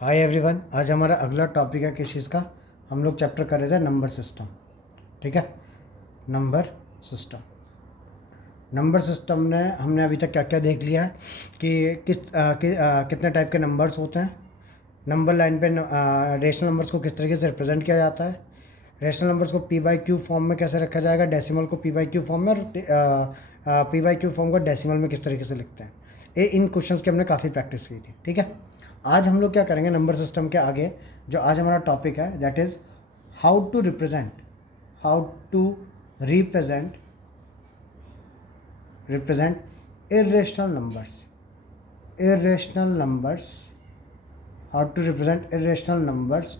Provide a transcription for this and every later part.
Hi everyone, आज हमारा अगला टॉपिक है किस चीज़ का। हम लोग चैप्टर कर रहे थे नंबर सिस्टम। ठीक है, नंबर सिस्टम। नंबर सिस्टम ने हमने अभी तक क्या क्या देख लिया है कि कितने टाइप के नंबर्स होते हैं। नंबर लाइन पे रेशनल नंबर्स को किस तरीके से रिप्रेजेंट किया जाता है। रेशनल नंबर्स को पी बाई क्यू फॉर्म में कैसे रखा जाएगा, डेसिमल को पी बाई क्यू फॉर्म में, और पी बाई क्यू फॉर्म को डेसिमल में किस तरीके से लिखते हैं। इन क्वेश्चंस की हमने काफ़ी प्रैक्टिस की थी। ठीक है, आज हम लोग क्या करेंगे, नंबर सिस्टम के आगे जो आज हमारा टॉपिक है that is how to represent irrational numbers how to represent irrational numbers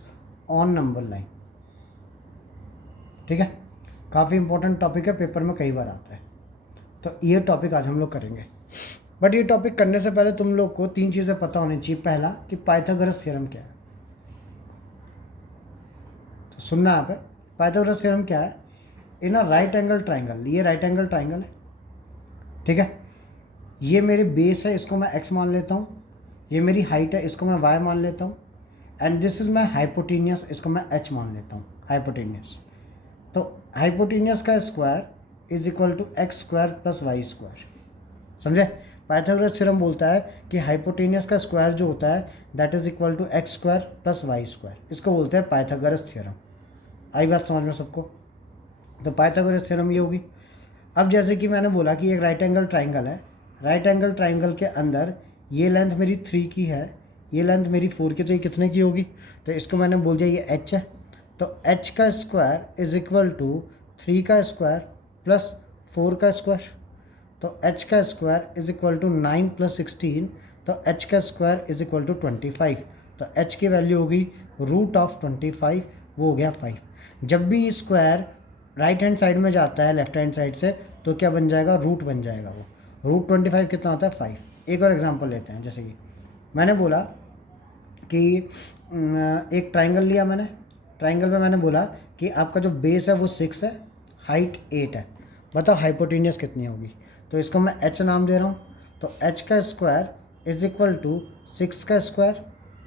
on number line। ठीक है, काफ़ी इंपॉर्टेंट टॉपिक है, पेपर में कई बार आता है, तो ये टॉपिक आज हम लोग करेंगे। बट ये टॉपिक करने से पहले तुम लोग को 3 चीज़ें पता होनी चाहिए। पहला कि पाइथागोरस थ्योरम क्या है, तो सुनना आप है। पाइथागोरस थ्योरम क्या है, इन अ राइट एंगल ट्राइंगल, ये राइट एंगल ट्राइंगल है। ठीक है, ये मेरी बेस है, इसको मैं x मान लेता हूँ। ये मेरी हाइट है, इसको मैं y मान लेता हूँ। And this is my hypotenuse, इसको मैं h मान लेता हूँ, हाइपोटेनियस। तो हाइपोटेनियस का square is equal to x square plus y square. समझे, पाइथागोरस थ्योरम बोलता है कि हाइपोटेनियस का स्क्वायर जो होता है that is equal to x square plus y square. इसको बोलते हैं पाइथागोरस थ्योरम। आई बात समझ में सबको? तो पाइथागोरस थ्योरम ये होगी। अब जैसे कि मैंने बोला कि एक राइट एंगल ट्राइंगल है, राइट एंगल ट्राइंगल के अंदर ये लेंथ मेरी 3 की है, ये लेंथ मेरी 4 की, तो ये कितने की होगी? तो इसको मैंने बोल दिया ये h है। तो h का स्क्वायर इज इक्वल टू 3 का स्क्वायर प्लस 4 का स्क्वायर। तो h का square is equal to 9 plus 16, तो h का स्क्वायर इज इक्वल टू 25। तो h की वैल्यू होगी रूट ऑफ 25, वो हो गया 5। जब भी स्क्वायर राइट हैंड साइड में जाता है लेफ्ट हैंड साइड से, तो क्या बन जाएगा, रूट बन जाएगा। वो रूट 25 कितना होता है, 5। एक और एग्जांपल लेते हैं। जैसे कि मैंने बोला कि एक ट्राइंगल लिया मैंने, ट्राइंगल में मैंने बोला कि आपका जो बेस है वो 6 है, हाइट 8 है। बताओ हाइपोटेनियस कितनी होगी? तो इसको मैं h नाम दे रहा हूँ। तो h का स्क्वायर इज इक्वल टू 6 का स्क्वायर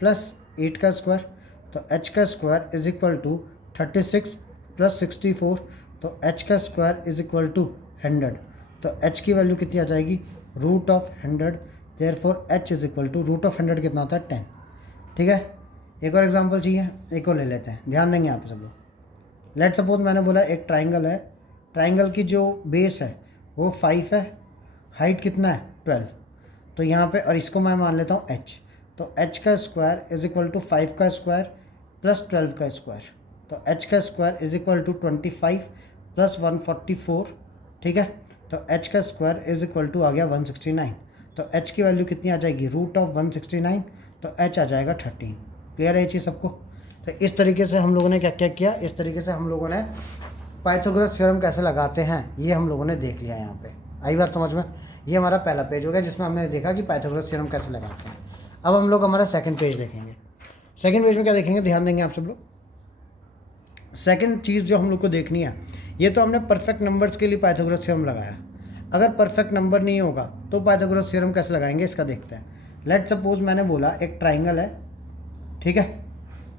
प्लस 8 का स्क्वायर। तो h का square is equal to 36 plus 64। तो h का स्क्वायर इज इक्वल टू 100। तो h की वैल्यू कितनी आ जाएगी, root of 100। Therefore h is equal to root of 100 कितना होता है, 10। ठीक है, एक और एग्जांपल चाहिए, एक और ले लेते हैं, ध्यान देंगे आप सब लोग। लेट सपोज मैंने बोला एक ट्राइंगल है, ट्राइंगल की जो बेस है वो 5 है, हाइट कितना है 12। तो यहाँ पे, और इसको मैं मान लेता हूँ h। तो h का स्क्वायर इज इक्वल टू 5 का स्क्वायर प्लस 12 का स्क्वायर। तो h का square is equal to 25 plus 144। ठीक है, तो h का स्क्वायर इज इक्वल टू आ गया 169। तो h की वैल्यू कितनी आ जाएगी, रूट ऑफ 169। तो h आ जाएगा 13। क्लियर है ये चीज़ सबको? तो इस तरीके से हम लोगों ने क्या क्या किया, इस तरीके से हम लोगों ने पाइथागोरस थ्योरम कैसे लगाते हैं ये हम लोगों ने देख लिया। यहाँ पे आई बात समझ में? ये हमारा पहला पेज हो गया जिसमें हमने देखा कि पाइथागोरस थ्योरम कैसे लगाते हैं। अब हम लोग हमारा सेकंड पेज देखेंगे। सेकंड पेज में क्या देखेंगे, ध्यान देंगे आप सब लोग। सेकंड चीज़ जो हम लोग को देखनी है, ये तो हमने परफेक्ट नंबर्स के लिए पाइथागोरस थ्योरम लगाया। अगर परफेक्ट नंबर नहीं होगा तो पाइथागोरस थ्योरम कैसे लगाएंगे, इसका देखते हैं। लेट सपोज मैंने बोला एक ट्राइंगल है। ठीक है,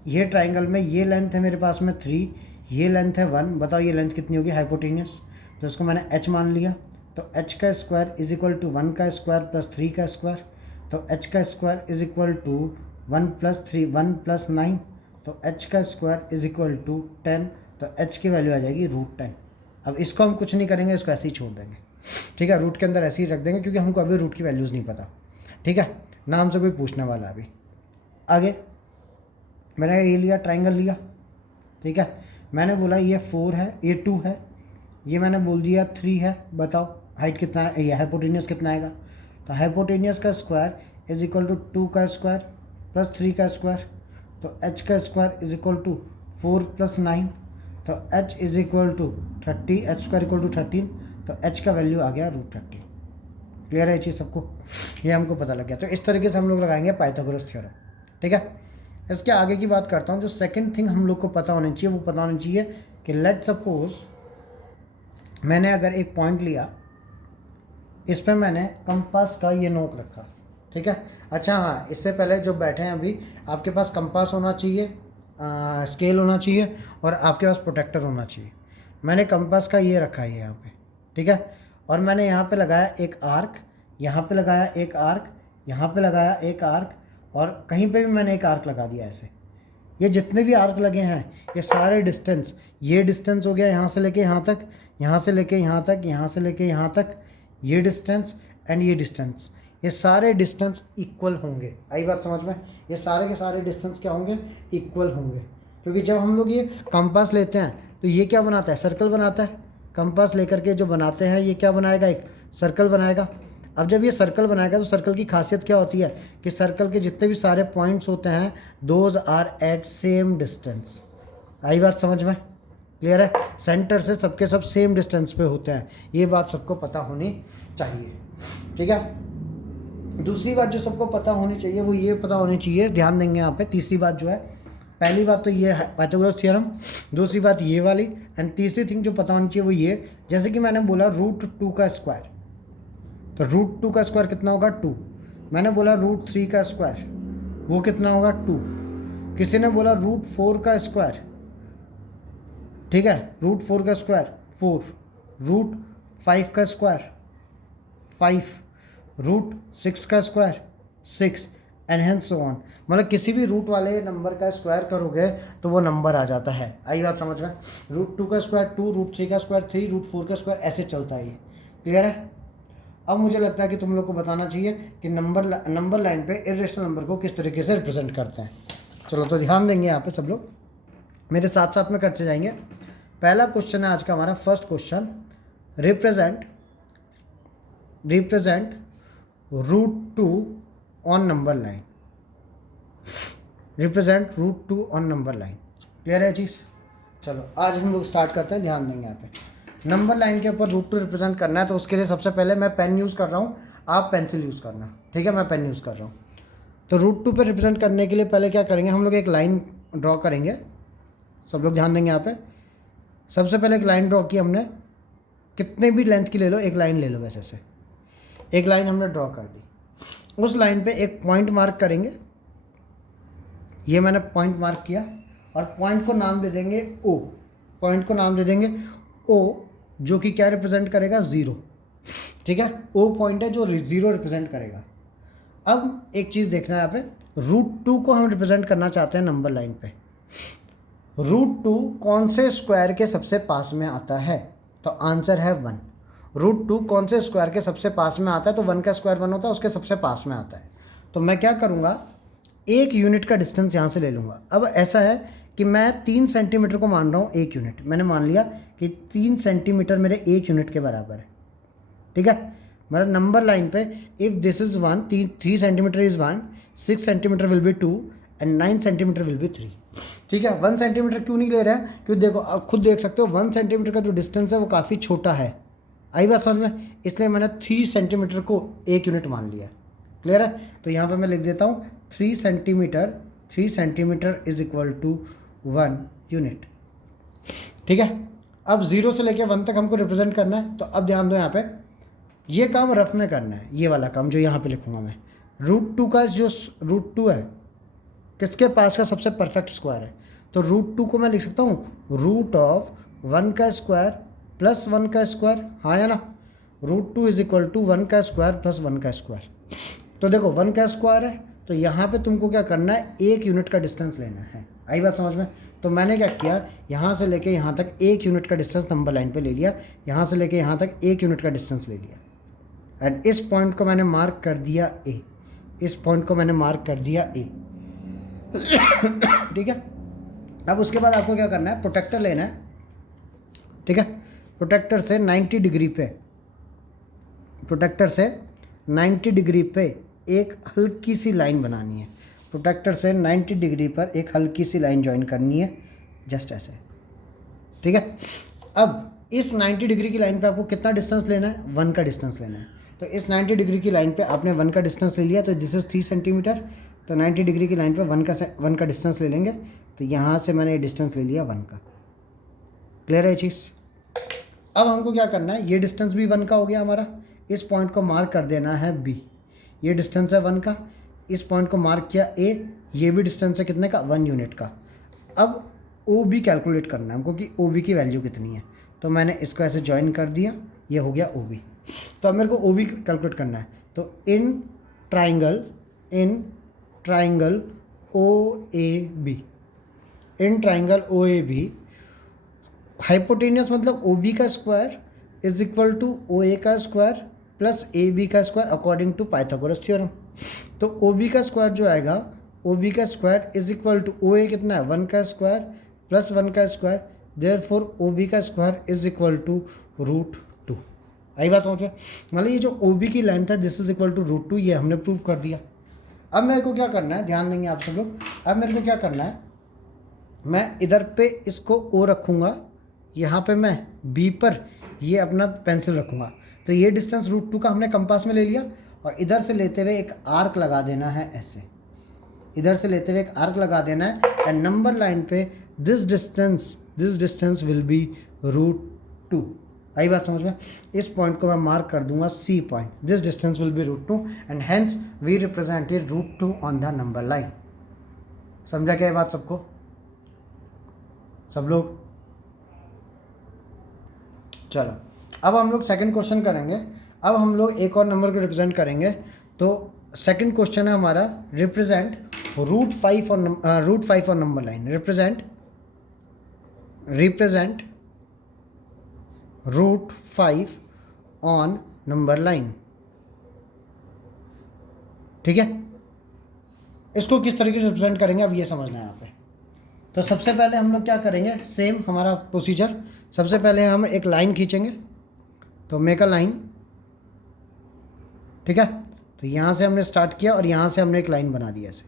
ये ट्राइंगल में ये लेंथ है मेरे पास में 3, ये लेंथ है 1। बताओ ये लेंथ कितनी होगी, हाइपोटेनियस। तो इसको मैंने h मान लिया। तो h का स्क्वायर इज इक्वल टू 1 का स्क्वायर प्लस 3 का स्क्वायर। तो h का square is equal to 1 plus 3, 1 plus 9। तो h का स्क्वायर इज इक्वल टू 10। तो h की वैल्यू आ जाएगी रूट 10। अब इसको हम कुछ नहीं करेंगे, इसको ऐसे ही छोड़ देंगे। ठीक है, रूट के अंदर ऐसे ही रख देंगे क्योंकि हमको अभी रूट की वैल्यूज़ नहीं पता। ठीक है, ना हमसे कोई पूछने वाला अभी। आगे मैंने ये लिया, ट्राइंगल लिया। ठीक है, मैंने बोला ये 4 है, ये 2 है, ये मैंने बोल दिया 3 है। बताओ हाइट कितना है, ये हाइपोटेनियस कितना आएगा? तो हाइपोटेनियस का स्क्वायर इज इक्वल टू 2 का स्क्वायर प्लस 3 का स्क्वायर। तो h का square is equal to 4 plus 9। तो h is equal to 30, h square equal to 13। तो h का वैल्यू आ गया रूट 30। क्लियर है ये चीज़ सबको? ये हमको पता लग गया। तो इस तरीके से हम लोग लगाएंगे पाइथागोरस थ्योरम। ठीक है, इसके आगे की बात करता हूँ। जो सेकंड थिंग हम लोग को पता होनी चाहिए, वो पता होनी चाहिए कि लेट सपोज मैंने अगर एक पॉइंट लिया, इस पर मैंने कंपास का ये नोक रखा। ठीक है। अच्छा हाँ, इससे पहले जो बैठे हैं अभी, आपके पास कंपास होना चाहिए, स्केल होना चाहिए और आपके पास प्रोटेक्टर होना चाहिए। मैंने कंपास का ये रखा है यहाँ पे, ठीक है। और मैंने यहाँ पे लगाया एक आर्क, यहाँ पे लगाया एक आर्क, यहाँ पे लगाया एक आर्क, और कहीं पे भी मैंने एक आर्क लगा दिया ऐसे। ये जितने भी आर्क लगे हैं ये सारे डिस्टेंस, ये डिस्टेंस हो गया यहाँ से लेके यहाँ तक, यहाँ से लेके यहाँ तक, यहाँ से लेके यहाँ तक, ये डिस्टेंस एंड ये डिस्टेंस, ये सारे डिस्टेंस इक्वल होंगे। आई बात समझ में? ये सारे के सारे डिस्टेंस क्या होंगे? इक्वल होंगे। क्योंकि जब हम लोग ये कंपास लेते हैं तो ये क्या बनाता है? सर्कल बनाता है। कंपास लेकर के जो बनाते हैं ये क्या बनाएगा? एक सर्कल बनाएगा। अब जब ये सर्कल बनाएगा तो सर्कल की खासियत क्या होती है कि सर्कल के जितने भी सारे पॉइंट्स होते हैं those are at same distance. आई बात समझ में? क्लियर है? सेंटर से सबके सब सेम डिस्टेंस पे होते हैं, ये बात सबको पता होनी चाहिए। ठीक है। दूसरी बात जो सबको पता होनी चाहिए वो ये पता होनी चाहिए, ध्यान देंगे यहाँ पे। तीसरी बात जो है, पहली बात तो ये है पाइथागोरस थ्योरम, दूसरी बात ये वाली, एंड तीसरी थिंग जो पता होनी चाहिए वो ये, जैसे कि मैंने बोला √2 का स्क्वायर, तो √2 का स्क्वायर कितना होगा? 2। मैंने बोला √3 का स्क्वायर, वो कितना होगा? 2। किसी ने बोला √4 का स्क्वायर, ठीक है, √4 का स्क्वायर 4, √5 का स्क्वायर 5, √6 का square 6, and hence so on. मतलब किसी भी रूट वाले नंबर का स्क्वायर करोगे तो वो नंबर आ जाता है। आई बात समझ में? √2 का स्क्वायर 2, √3 का स्क्वायर 3, √4 का स्क्वायर, ऐसे चलता है ये। क्लियर है? अब मुझे लगता है कि तुम लोग को बताना चाहिए कि नंबर लाइन पे इर्रेशनल नंबर को किस तरीके से रिप्रेजेंट करते हैं। चलो तो ध्यान देंगे यहाँ पे सब लोग, मेरे साथ साथ में करते जाएंगे। पहला क्वेश्चन है आज का हमारा, first question, represent √2 on number line. Represent √2 on number line. Clear है चीज़? चलो आज हम लोग स्टार्ट करते हैं। ध्यान देंगे यहाँ पे, नंबर लाइन के ऊपर √2 रिप्रेजेंट करना है तो उसके लिए सबसे पहले मैं पेन यूज़ कर रहा हूँ, आप पेंसिल यूज़ करना। ठीक है, मैं पेन यूज़ कर रहा हूँ। तो √2 पे रिप्रेजेंट करने के लिए पहले क्या करेंगे हम लोग? एक लाइन ड्रॉ करेंगे। सब लोग ध्यान देंगे यहाँ पे। सबसे पहले एक लाइन ड्रॉ की हमने, कितने भी लेंथ की ले लो, एक लाइन ले लो वैसे से। एक लाइन हमने ड्रॉ कर दी, उस लाइन पे एक पॉइंट मार्क करेंगे। ये मैंने पॉइंट मार्क किया और पॉइंट को नाम दे देंगे O। पॉइंट को नाम दे देंगे O, जो कि क्या रिप्रेजेंट करेगा? 0। ठीक है, O पॉइंट है जो 0 रिप्रेजेंट करेगा। अब एक चीज़ देखना है यहाँ पे, √2 को हम रिप्रेजेंट करना चाहते हैं नंबर लाइन पे। √2 कौन से स्क्वायर के सबसे पास में आता है? तो आंसर है 1। √2 कौन से स्क्वायर के सबसे पास में आता है? तो 1 का स्क्वायर 1 होता है, उसके सबसे पास में आता है। तो मैं क्या करूँगा, 1 यूनिट का डिस्टेंस यहाँ से ले लूँगा। अब ऐसा है कि मैं 3 सेंटीमीटर को मान रहा हूँ 1 यूनिट। मैंने मान लिया कि 3 सेंटीमीटर मेरे 1 यूनिट के बराबर है। ठीक है, मतलब नंबर लाइन पे if this is 1, 3 centimetre is 1, 6 centimetre will be 2 and 9 centimetre will be 3। ठीक है, 1 सेंटीमीटर क्यों नहीं ले रहे हैं? क्योंकि देखो आप खुद देख सकते हो 1 सेंटीमीटर का जो डिस्टेंस है वो काफ़ी छोटा है। आई बात समझ में? इसलिए मैंने 3 सेंटीमीटर को 1 यूनिट मान लिया। क्लियर है? तो यहाँ पे मैं लिख देता हूँ 3 centimetre is equal to 1 unit. ठीक है, अब 0 से लेकर 1 तक हमको रिप्रेजेंट करना है। तो अब ध्यान दो, यहाँ पे ये काम रफ में करना है, ये वाला काम जो यहाँ पे लिखूँगा मैं। √2 का जो √2 है किसके पास का सबसे परफेक्ट स्क्वायर है? तो √2 को मैं लिख सकता हूँ √1 का स्क्वायर प्लस 1 का स्क्वायर। हाँ या ना? √2 इज इक्वल टू 1 का स्क्वायर प्लस 1 का स्क्वायर। तो देखो 1 का स्क्वायर है, तो यहाँ पे तुमको क्या करना है? 1 यूनिट का डिस्टेंस लेना है। आई बात समझ में? तो मैंने क्या किया, यहाँ से लेके यहाँ तक 1 यूनिट का डिस्टेंस नंबर लाइन पे ले लिया, यहाँ से लेके यहाँ तक 1 यूनिट का डिस्टेंस ले लिया, एंड इस पॉइंट को मैंने मार्क कर दिया A। इस पॉइंट को मैंने मार्क कर दिया A। ठीक है, अब उसके बाद आपको क्या करना है? प्रोटेक्टर लेना है। ठीक है, प्रोटेक्टर से 90 डिग्री पे, प्रोटेक्टर से 90 डिग्री पे एक हल्की सी लाइन बनानी है। प्रोटेक्टर से 90 डिग्री पर एक हल्की सी लाइन ज्वाइन करनी है, जस्ट ऐसे। ठीक है, अब इस 90 डिग्री की लाइन पे आपको कितना डिस्टेंस लेना है? 1 का डिस्टेंस लेना है। तो इस 90 डिग्री की लाइन पे आपने 1 का डिस्टेंस ले लिया, तो दिस इज़ 3 सेंटीमीटर। तो 90 डिग्री की लाइन पे 1 का डिस्टेंस ले लेंगे। तो यहाँ से मैंने ये डिस्टेंस ले लिया 1 का। क्लियर है ये चीज़? अब हमको क्या करना है, ये डिस्टेंस भी 1 का हो गया हमारा। इस पॉइंट को मार्क कर देना है B। ये डिस्टेंस है 1 का, इस पॉइंट को मार्क किया ए, ये भी डिस्टेंस है कितने का 1 यूनिट का। अब ओ बी कैलकुलेट करना है हमको कि ओ बी की वैल्यू कितनी है, तो मैंने इसको ऐसे ज्वाइन कर दिया, ये हो गया ओ बी। तो अब मेरे को ओ बी कैलकुलेट करना है, तो in triangle O A B, in triangle O A B hypotenuse मतलब ओ बी का square is equal to O A का स्क्वायर प्लस ए बी का square according to Pythagoras theorem. तो O B का square जो आएगा, O B का square is equal to O A कितना है 1 का स्क्वायर प्लस 1 का स्क्वायर, देयरफॉर ओ बी का स्क्वायर इज इक्वल टू √2। आई बात समझ में? मतलब ये जो ओ बी की लेंथ है दिस इज इक्वल टू √2, ये हमने प्रूव कर दिया। अब मेरे को क्या करना है, ध्यान देंगे आप सब लोग, अब मेरे को क्या करना है, मैं इधर पे इसको ओ रखूँगा, यहाँ पे मैं बी पर ये अपना पेंसिल रखूँगा। तो ये डिस्टेंस √2 का हमने कंपास में ले लिया, और इधर से लेते हुए एक आर्क लगा देना है ऐसे, इधर से लेते हुए एक आर्क लगा देना है, एंड नंबर लाइन पे दिस डिस्टेंस विल बी √2। आई बात समझ में? इस पॉइंट को मैं मार्क कर दूंगा C point, this distance will be √2 and hence we represented √2 on the number line. समझा क्या ये बात सबको, सब लोग? चलो अब हम लोग सेकंड क्वेश्चन करेंगे। अब हम लोग एक और नंबर को रिप्रेजेंट करेंगे। तो सेकंड क्वेश्चन है हमारा, represent √5 on number line, represent √5 on number line. ठीक है, इसको किस तरीके से रिप्रेजेंट करेंगे अब ये समझना है यहाँ पे। तो सबसे पहले हम लोग क्या करेंगे, सेम हमारा प्रोसीजर, सबसे पहले हम एक लाइन खींचेंगे, तो मेक अ लाइन। ठीक है, तो यहाँ से हमने स्टार्ट किया और यहाँ से हमने एक लाइन बना दिया ऐसे।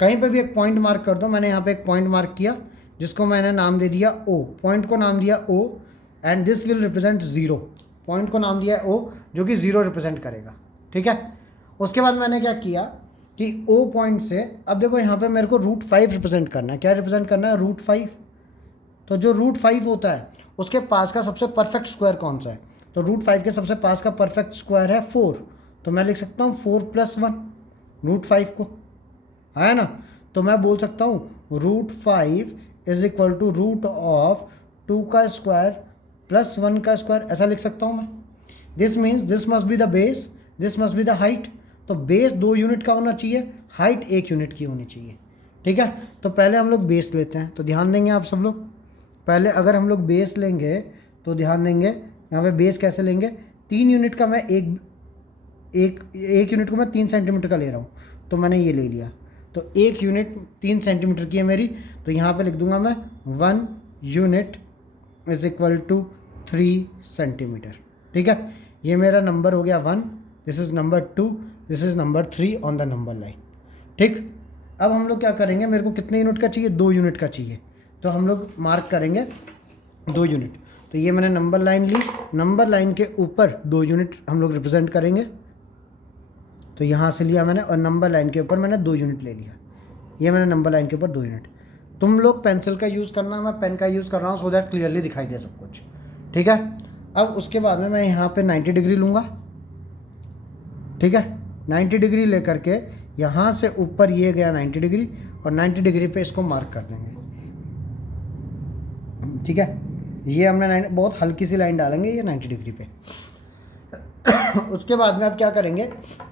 कहीं पे भी एक पॉइंट मार्क कर दो, मैंने यहाँ पे एक पॉइंट मार्क किया जिसको मैंने नाम दे दिया ओ, पॉइंट को नाम दिया O, and this will represent 0, point को नाम दिया ओ जो कि 0 रिप्रेजेंट करेगा। ठीक है, उसके बाद मैंने क्या किया कि ओ पॉइंट से, अब देखो यहाँ पे मेरे को √5 रिप्रेजेंट करना है। क्या रिप्रेजेंट करना है? √5। तो जो √5 होता है उसके पास का सबसे परफेक्ट स्क्वायर कौन सा है? तो √5 के सबसे पास का परफेक्ट स्क्वायर है 4, तो मैं लिख सकता हूँ 4 + 1 √5 को, है ना। तो मैं बोल सकता हूँ √5 इज इक्वल टू √2 का स्क्वायर प्लस 1 का स्क्वायर, ऐसा लिख सकता हूँ मैं। This means this must be the base, this must be the height. तो बेस 2 यूनिट का होना चाहिए, हाइट 1 यूनिट की होनी चाहिए। ठीक है, तो पहले हम लोग बेस लेते हैं। तो ध्यान देंगे आप सब लोग, पहले अगर हम लोग बेस लेंगे तो ध्यान देंगे यहाँ पे बेस कैसे लेंगे। 3 यूनिट का मैं एक यूनिट को मैं 3 सेंटीमीटर का ले रहा हूँ, तो मैंने ये ले लिया। तो 1 यूनिट 3 सेंटीमीटर की है मेरी, तो यहाँ पे लिख दूंगा मैं 1 unit is equal to 3 centimetre. ठीक है, ये मेरा नंबर हो गया 1, this is number 2, this is number 3 on the number line. ठीक, अब हम लोग क्या करेंगे, मेरे को कितने यूनिट का चाहिए? 2 यूनिट का चाहिए, तो हम लोग मार्क करेंगे 2 यूनिट। तो ये मैंने नंबर लाइन ली, नंबर लाइन के ऊपर 2 यूनिट हम लोग रिप्रेजेंट करेंगे। तो यहाँ से लिया मैंने, और नंबर लाइन के ऊपर मैंने 2 यूनिट ले लिया। ये मैंने नंबर लाइन के ऊपर 2 यूनिट। तुम लोग पेंसिल का यूज़ करना, मैं पेन का यूज़ कर रहा हूँ सो दैट क्लियरली दिखाई दे सब कुछ। ठीक है, अब उसके बाद में मैं यहाँ पे 90 डिग्री लूँगा। ठीक है, 90 डिग्री लेकर के यहाँ से ऊपर ये गया 90 डिग्री, और 90 डिग्री पे इसको मार्क कर देंगे। ठीक है, ये हमने बहुत हल्की सी लाइन डालेंगे ये 90 डिग्री पे। उसके बाद में अब क्या करेंगे,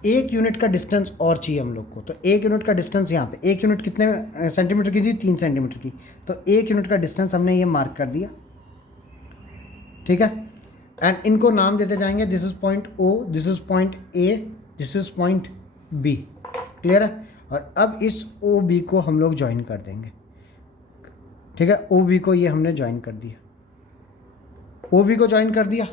1 यूनिट का डिस्टेंस और चाहिए हम लोग को। तो 1 यूनिट का डिस्टेंस यहाँ पे, 1 यूनिट कितने सेंटीमीटर की थी? 3 सेंटीमीटर की। तो 1 यूनिट का डिस्टेंस हमने ये मार्क कर दिया। ठीक है, एंड इनको नाम देते जाएंगे, this is point O, this is point A, this is point B. Clear है? और अब इस ओ बी को हम लोग ज्वाइन कर देंगे। ठीक है, ओ बी को ये हमने ज्वाइन कर दिया, ओ बी को ज्वाइन कर दिया।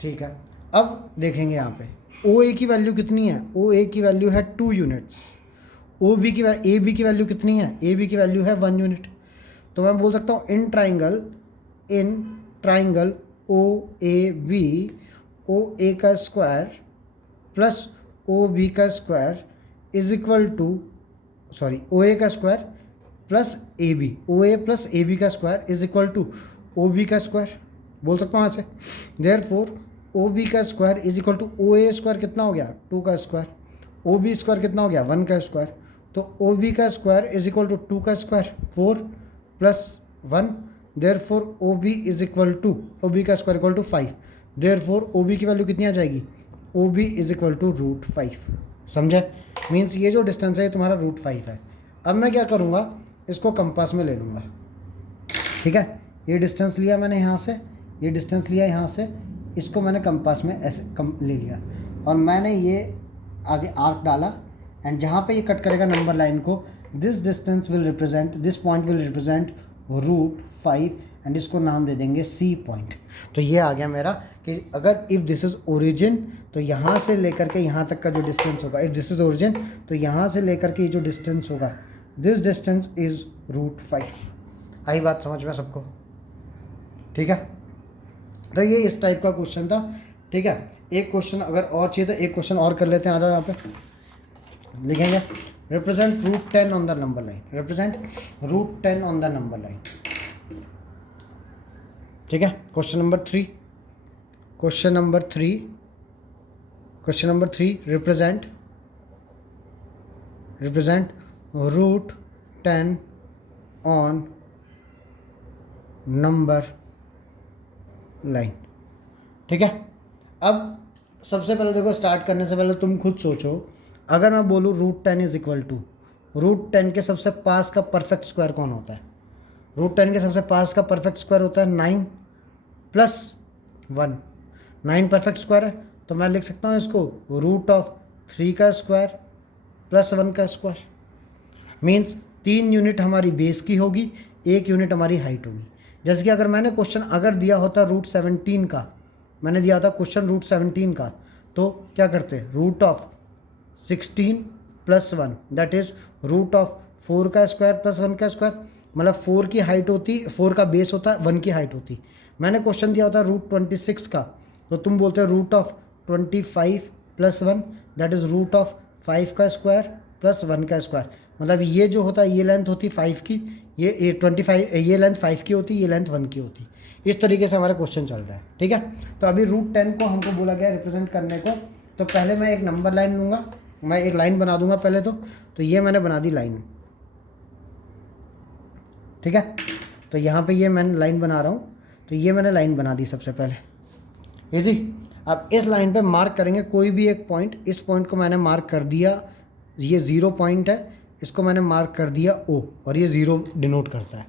ठीक है, अब देखेंगे यहाँ पे ओ ए की वैल्यू कितनी है? ओ ए की वैल्यू है 2 यूनिट्स। ओ बी की ए बी की वैल्यू कितनी है? ए बी की वैल्यू है 1 यूनिट। तो मैं बोल सकता हूँ in triangle O A B, O A का स्क्वायर प्लस ओ बी का square is equal to, sorry, O A का square plus A B, O A plus A B का square is equal to O B का square. बोल सकता हूँ ऐसे, therefore O B का square is equal to O A square कितना हो गया? 2 का स्क्वायर, ओ बी स्क्वायर कितना हो गया 1 का स्क्वायर, तो ओ बी का स्क्वायर इज इक्वल टू 2 का square 4 plus 1, therefore O B is equal to, O B का square equal to 5, therefore O B की वैल्यू कितनी आ जाएगी, O B is equal to √5। समझे? मीन्स ये जो डिस्टेंस है ये तुम्हारा √5 है। अब मैं क्या करूँगा, इसको कंपास में ले लूँगा। ठीक है, ये डिस्टेंस लिया मैंने यहाँ से, ये डिस्टेंस लिया यहाँ से, इसको मैंने कंपास में ऐसे ले लिया और मैंने ये आगे आर्क डाला एंड जहाँ पे ये कट करेगा नंबर लाइन को, this distance will represent, this point will represent √5 and इसको नाम दे देंगे C पॉइंट। तो ये आ गया मेरा कि अगर इफ़ दिस इज़ ओरिजिन तो यहाँ से लेकर के यहाँ तक का जो डिस्टेंस होगा, इफ़ दिस इज़ ओरिजिन तो यहाँ से लेकर के ये जो डिस्टेंस होगा, दिस डिस्टेंस इज़ √5। आई बात समझ में सबको? ठीक है, तो ये इस टाइप का क्वेश्चन था। ठीक है, एक क्वेश्चन अगर और चाहिए तो एक क्वेश्चन और कर लेते हैं। आ जाओ यहाँ पे लिखेंगे, represent √10 on the number line, represent √10 on the number line. ठीक है, question number 3, question number 3 represent √10 on number line. ठीक है, अब सबसे पहले देखो, स्टार्ट करने से पहले तुम खुद सोचो, अगर मैं बोलूँ √10 इज इक्वल टू, √10 के सबसे पास का परफेक्ट स्क्वायर कौन होता है? √10 के सबसे पास का परफेक्ट स्क्वायर होता है 9 + 1। 9 परफेक्ट स्क्वायर है तो मैं लिख सकता हूँ इसको √3 का स्क्वायर + 1 का स्क्वायर। मीन्स 3 यूनिट हमारी बेस की होगी, 1 यूनिट हमारी हाइट होगी। जैसे कि अगर मैंने क्वेश्चन अगर दिया होता √17 का, मैंने दिया था क्वेश्चन √17 का, तो क्या करते, √16 + 1 दैट इज √4 का स्क्वायर + 1 का स्क्वायर। मतलब 4 की हाइट होती, 4 का बेस होता, 1 की हाइट होती। मैंने क्वेश्चन दिया होता √26 का, तो तुम बोलते हो √25 + 1 दैट इज √5 का स्क्वायर + 1 का स्क्वायर। मतलब ये जो होता है ये लेंथ होती 5 की, ये 25, ये लेंथ 5 की होती, ये लेंथ 1 की होती। इस तरीके से हमारा क्वेश्चन चल रहा है। ठीक है, तो अभी √10 को हमको बोला गया रिप्रेजेंट करने को, तो पहले मैं एक नंबर लाइन लूँगा, मैं एक लाइन बना दूंगा पहले तो ये मैंने बना दी लाइन। ठीक है, तो यहाँ पे ये मैं लाइन बना रहा हूँ, तो ये मैंने लाइन बना दी सबसे पहले, इजी। अब इस लाइन पे मार्क करेंगे कोई भी एक पॉइंट, इस पॉइंट को मैंने मार्क कर दिया, ये 0 पॉइंट है, इसको मैंने मार्क कर दिया O और ये 0 डिनोट करता है।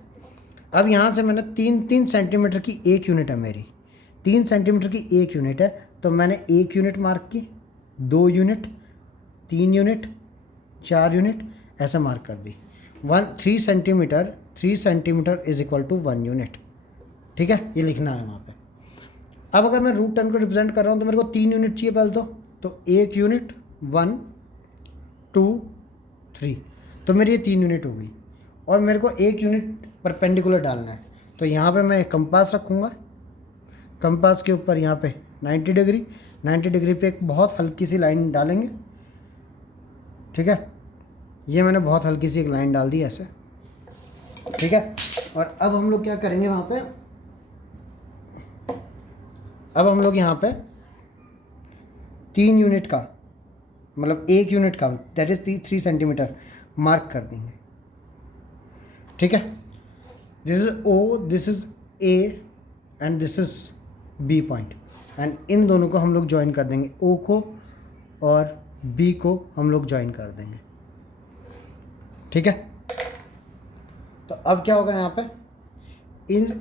अब यहाँ से मैंने 3 सेंटीमीटर की एक यूनिट है मेरी, 3 सेंटीमीटर की एक यूनिट है, तो मैंने 1 यूनिट मार्क की, 2 यूनिट, 3 यूनिट, 4 यूनिट, ऐसे मार्क कर दी। 3 centimetre is equal to 1 unit. ठीक है, ये लिखना है वहाँ पे। अब अगर मैं √10 को रिप्रेजेंट कर रहा हूँ तो मेरे को 3 यूनिट चाहिए पहले तो 1 यूनिट, 1 2 3, तो मेरी ये 3 यूनिट हो गई और मेरे को 1 यूनिट परपेंडिकुलर डालना है। तो यहाँ पे मैं कंपास रखूँगा, कंपास के ऊपर यहाँ पे 90 डिग्री पे एक बहुत हल्की सी लाइन डालेंगे। ठीक है, ये मैंने बहुत हल्की सी एक लाइन डाल दी ऐसे। ठीक है, और अब हम लोग क्या करेंगे वहाँ पे, अब हम लोग यहाँ पे 3 यूनिट का, मतलब 1 यूनिट का, दैट इज 3 सेंटीमीटर मार्क कर देंगे। ठीक है, this is O, this is A and this is B point, and in दोनों को हम लोग ज्वाइन कर देंगे, O को और B को हम लोग ज्वाइन कर देंगे। ठीक है, तो अब क्या होगा यहाँ पे,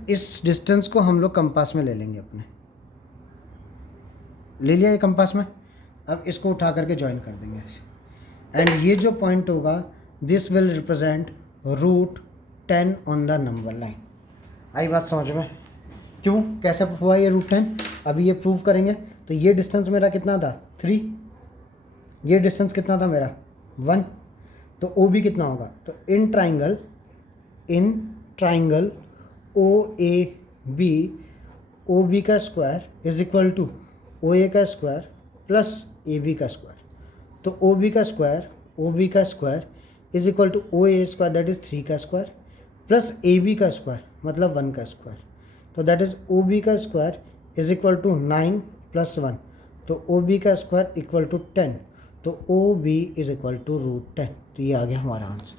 इस डिस्टेंस को हम लोग कंपास में ले लेंगे अपने, ले लिया ये कंपास में। अब इसको उठा करके ज्वाइन कर देंगे एंड ये जो पॉइंट होगा, this will represent √10 on the number line. आई बात समझ में? क्यों, कैसे हुआ ये √10? अभी ये प्रूव करेंगे। तो ये डिस्टेंस मेरा कितना था 3, ये डिस्टेंस कितना था मेरा 1, तो OB कितना होगा, तो इन ट्राइंगल OAB, OB का square is equal to OA का स्क्वायर प्लस AB का स्क्वायर। तो OB का square is equal to OA square that is 3 का स्क्वायर प्लस AB का स्क्वायर मतलब 1 का स्क्वायर। तो दैट इज OB का स्क्वायर इज इक्वल टू 9 + 1, तो OB का स्क्वायर इक्वल टू 10। तो O B is equal to √10। तो ये आ गया हमारा आंसर।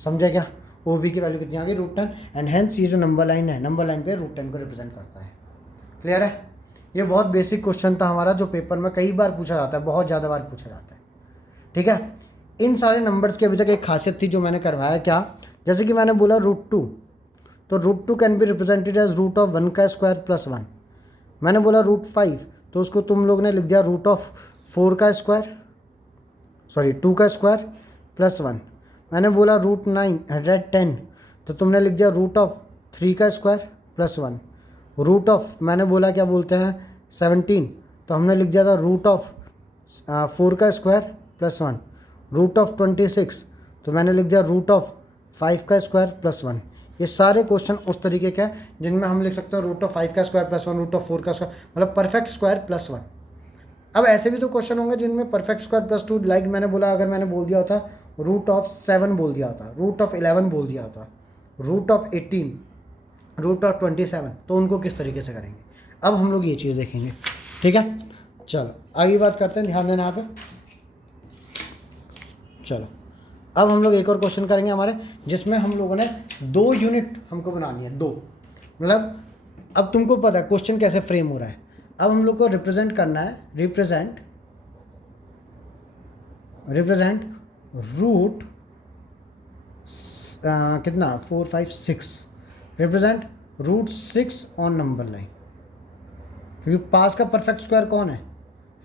समझा क्या? ओ बी की वैल्यू कितनी आ गई? √10। एंड हेंस ये जो नंबर लाइन है, नंबर लाइन पे √10 को रिप्रेजेंट करता है। क्लियर है? ये बहुत बेसिक क्वेश्चन था हमारा, जो पेपर में कई बार पूछा जाता है, बहुत ज़्यादा बार पूछा जाता है। ठीक है? इन सारे नंबर्स की अभी तक एक खासियत थी जो मैंने करवाया, क्या? जैसे कि मैंने बोला √2, तो √2 कैन बी रिप्रेजेंटेड एज √1 का स्क्वायर प्लस 1। मैंने बोला √5, तो उसको तुम लोग ने लिख दिया √4 का स्क्वायर, सॉरी 2 का स्क्वायर प्लस 1। मैंने बोला √10, तो तुमने लिख दिया √3 का स्क्वायर प्लस 1। मैंने बोला क्या बोलते हैं 17, तो हमने लिख दिया था √4 का स्क्वायर प्लस 1। √26, तो मैंने लिख दिया √5 का स्क्वायर प्लस 1। ये सारे क्वेश्चन उस तरीके के हैं जिनमें हम लिख सकते हैं √5 का स्क्वायर प्लस 1, √4 का स्क्वायर, मतलब परफेक्ट स्क्वायर प्लस 1। अब ऐसे भी तो क्वेश्चन होंगे जिनमें परफेक्ट स्क्वायर प्लस 2, लाइक मैंने बोला, अगर मैंने बोल दिया होता √7 बोल दिया होता, √11 बोल दिया होता, √18, √27, तो उनको किस तरीके से करेंगे, अब हम लोग ये चीज़ देखेंगे। ठीक है, चलो आगे बात करते हैं, ध्यान देना यहाँ पे। चलो अब हम लोग एक और क्वेश्चन करेंगे हमारे, जिसमें हम लोगों ने 2 यूनिट हमको बनानी है, 2, मतलब अब तुमको पता है क्वेश्चन कैसे फ्रेम हो रहा है। अब हम लोग को रिप्रेजेंट करना है, रिप्रेजेंट रूट कितना 4 5 6, रिप्रेजेंट √6 ऑन नंबर लाइन, क्योंकि पास का परफेक्ट स्क्वायर कौन है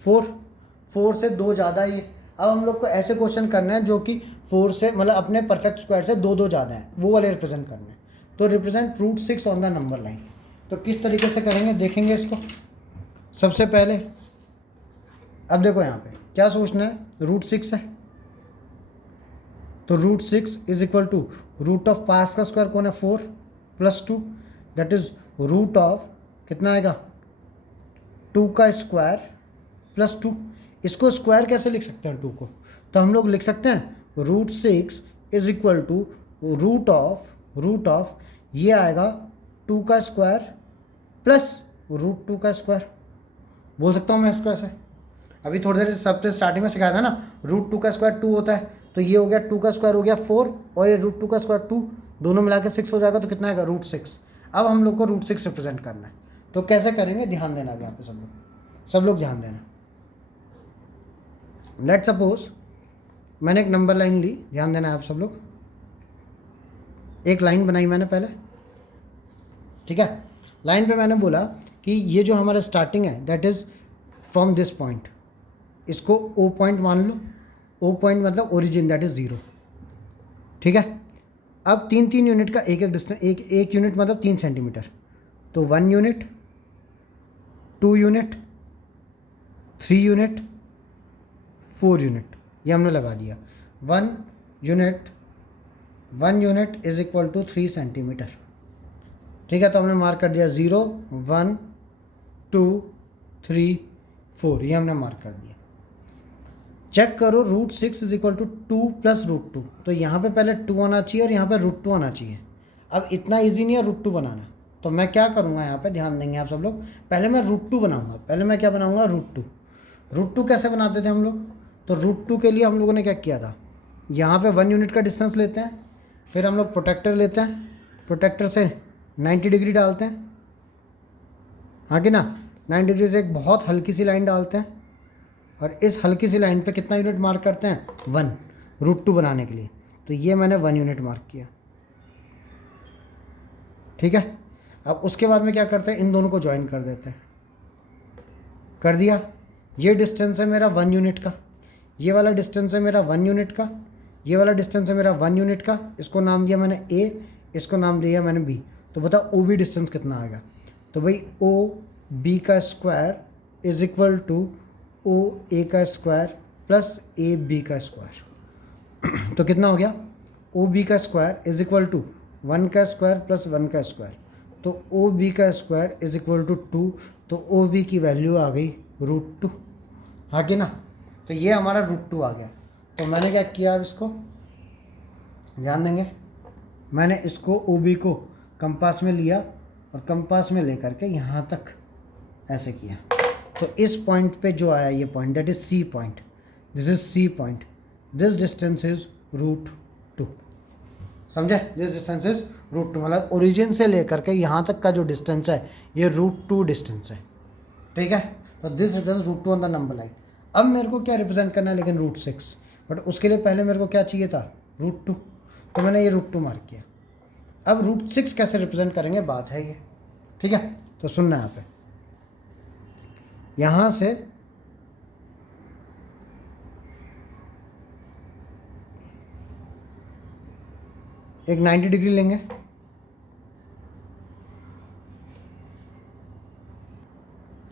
4 से 2 ज़्यादा ही है। अब हम लोग को ऐसे क्वेश्चन करना है जो कि 4 से, मतलब अपने परफेक्ट स्क्वायर से 2 ज़्यादा है, वो वाले रिप्रेजेंट करने हैं। तो represent √6 on the number line, तो किस तरीके से करेंगे देखेंगे इसको। सबसे पहले अब देखो यहाँ पे क्या सोचना है, √6 है, तो √6 is equal to root of पास का स्क्वायर कौन है 4 plus 2, that is root of कितना आएगा 2 का स्क्वायर प्लस 2। इसको स्क्वायर कैसे लिख सकते हैं 2 को, तो हम लोग लिख सकते हैं √6 is equal to root of ये आएगा 2 का स्क्वायर प्लस √2 का स्क्वायर, बोल सकता हूँ मैं इसको ऐसे। अभी थोड़ी देर सबसे स्टार्टिंग में सिखाया था ना, √2 का स्क्वायर 2 होता है, तो ये हो गया 2 का स्क्वायर हो गया 4, और ये √2 का स्क्वायर 2, दोनों मिला के 6 हो जाएगा, तो कितना आएगा √6। अब हम लोग को √6 रिप्रेजेंट करना है, तो कैसे करेंगे ध्यान देना यहाँ पे सब लोग ध्यान देना। लेट सपोज मैंने एक नंबर लाइन ली, ध्यान देना आप सब लोग, एक लाइन बनाई मैंने पहले। ठीक है, लाइन पे मैंने बोला कि ये जो हमारा स्टार्टिंग है that is from this point, इसको O पॉइंट मान लो, O पॉइंट मतलब ओरिजिन दैट इज़ 0। ठीक है, अब 3 यूनिट का एक डिस्टेंस, एक यूनिट मतलब 3 सेंटीमीटर, तो 1 यूनिट, 2 यूनिट, 3 यूनिट, 4 यूनिट, ये हमने लगा दिया। 1 unit is equal to 3 centimetre. ठीक है, तो हमने मार्क कर दिया 0 1 2 3 4, ये हमने मार्क कर दिया। चेक करो √6 इज इक्वल टू 2 प्लस √2, तो यहाँ पे पहले 2 आना चाहिए और यहाँ पे √2 आना चाहिए। अब इतना इजी नहीं है √2 बनाना, तो मैं क्या करूँगा यहाँ पे ध्यान देंगे आप सब लोग, पहले मैं √2 बनाऊँगा। पहले मैं क्या बनाऊँगा √2 कैसे बनाते थे हम लोग, तो √2 के लिए हम लोगों ने क्या किया था, यहाँ पे 1 यूनिट का डिस्टेंस लेते हैं, फिर हम लोग प्रोटेक्टर लेते हैं, प्रोटेक्टर से 90 डिग्री डालते हैं, हाँ कि ना, 90 डिग्री से एक बहुत हल्की सी लाइन डालते हैं, और इस हल्की सी लाइन पे कितना यूनिट मार्क करते हैं 1, √2 बनाने के लिए। तो ये मैंने 1 यूनिट मार्क किया। ठीक है, अब उसके बाद में क्या करते हैं, इन दोनों को ज्वाइन कर देते हैं, कर दिया। ये डिस्टेंस है मेरा 1 यूनिट का, ये वाला डिस्टेंस है मेरा 1 यूनिट का, ये वाला डिस्टेंस है मेरा 1 यूनिट का, इसको नाम दिया मैंने A, इसको नाम दिया मैंने B। तो बताओ OB डिस्टेंस कितना आएगा, तो भाई OB का square is equal to OA का स्क्वायर प्लस AB का स्क्वायर। तो कितना हो गया, OB का स्क्वायर इज इक्वल टू 1 का स्क्वायर प्लस 1 का स्क्वायर, तो OB का स्क्वायर इज इक्वल टू 2, तो OB की वैल्यू आ गई √2, हाँ कि ना। तो ये हमारा √2 आ गया। तो मैंने क्या किया, अब इसको ध्यान देंगे, मैंने इसको OB को कंपास में लिया और कंपास में लेकर के यहाँ तक ऐसे किया, तो इस पॉइंट पे जो आया ये point that is C point, this is C point, this distance is √2, समझे? दिस डिस्टेंस इज √2, मतलब ओरिजिन से लेकर के यहाँ तक का जो डिस्टेंस है ये √2 डिस्टेंस है, ठीक है? तो this distance √2 on the number line. अब मेरे को क्या रिप्रेजेंट करना है लेकिन √6, बट उसके लिए पहले मेरे को क्या चाहिए था, √2, तो मैंने ये √2 मार्क किया। अब √6 कैसे रिप्रेजेंट करेंगे बात है ये, ठीक है? तो सुनना यहाँ पे, यहाँ से एक 90 डिग्री लेंगे,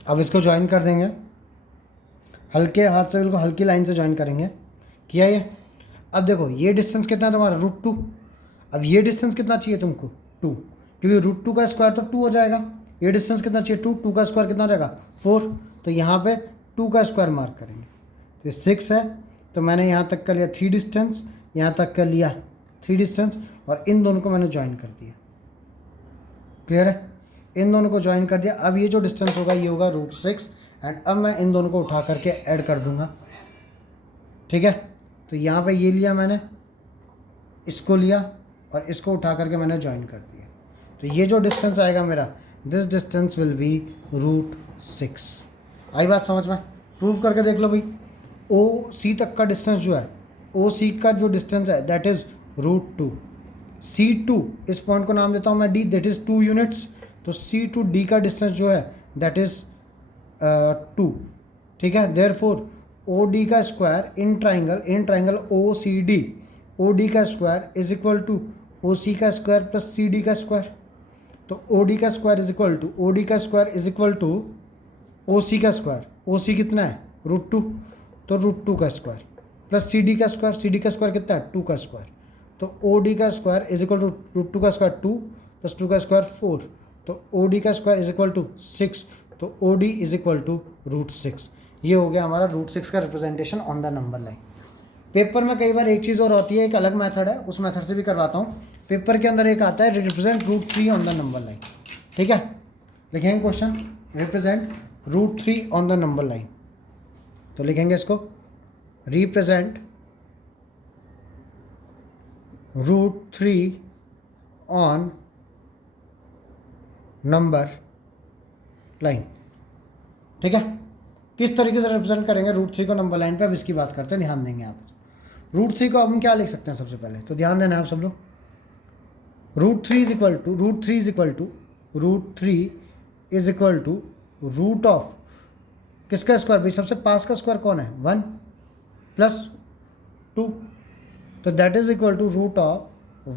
अब इसको ज्वाइन कर देंगे, हल्के हाथ से, बिल्कुल हल्की लाइन से ज्वाइन करेंगे, किया ये? अब देखो ये डिस्टेंस कितना है तुम्हारा, √2, अब ये डिस्टेंस कितना चाहिए तुमको, 2, क्योंकि √2 का स्क्वायर तो 2 हो जाएगा। ये डिस्टेंस कितना चाहिए, 2, 2 का स्क्वायर कितना हो जाएगा, 4, तो यहाँ पे 2 का स्क्वायर मार्क करेंगे, तो 6 है, तो मैंने यहाँ तक का लिया 3 डिस्टेंस, यहाँ तक का लिया 3 डिस्टेंस, और इन दोनों को मैंने ज्वाइन कर दिया, क्लियर है? इन दोनों को ज्वाइन कर दिया। अब ये जो डिस्टेंस होगा ये होगा √6, एंड अब मैं इन दोनों को उठा करके ऐड कर दूंगा, ठीक है? तो यहाँ पे ये लिया मैंने, इसको लिया और इसको उठा करके मैंने ज्वाइन कर दिया, तो ये जो डिस्टेंस आएगा मेरा, दिस डिस्टेंस विल बी √6। आई बात समझ में? प्रूव करके देख लो भाई। ओ सी तक का डिस्टेंस जो है, ओ सी का जो डिस्टेंस है दैट इज़ √2। C2, इस पॉइंट को नाम देता हूँ मैं D, दैट इज़ 2 यूनिट्स, तो C to D का डिस्टेंस जो है दैट इज़ 2, ठीक है? देयरफॉर OD का square in triangle OCD, OD का square is equal to OC का स्क्वायर प्लस CD का स्क्वायर, तो OD का square is equal to OC का स्क्वायर, OC कितना है, √2, तो √2 का स्क्वायर प्लस CD का स्क्वायर कितना है, 2 का स्क्वायर, तो OD का स्क्वायर इज इक्वल टू √2 का स्क्वायर 2 प्लस 2 का स्क्वायर 4, तो OD का स्क्वायर इज इक्वल टू 6, तो OD इज इक्वल टू √6। ये हो गया हमारा √6 का representation on the number line. Paper में कई बार एक चीज़ और होती है, एक अलग मेथड है, उस मेथड से भी करवाता हूँ। पेपर के अंदर एक आता है represent √3 on the number line, ठीक है? लिखेंगे question, represent √3 on the number line, तो लिखेंगे इसको, रिप्रेजेंट √3 ऑन नंबर लाइन, ठीक है? किस तरीके से रिप्रेजेंट करेंगे √3 को नंबर लाइन पे, अब इसकी बात करते हैं, ध्यान देंगे आप। √3 को हम क्या लिख सकते हैं सबसे पहले, तो ध्यान देना आप सब लोग, √3 is equal to root of किसका स्क्वायर, भाई सबसे पास का स्क्वायर कौन है, 1 प्लस 2, तो that is equal to root of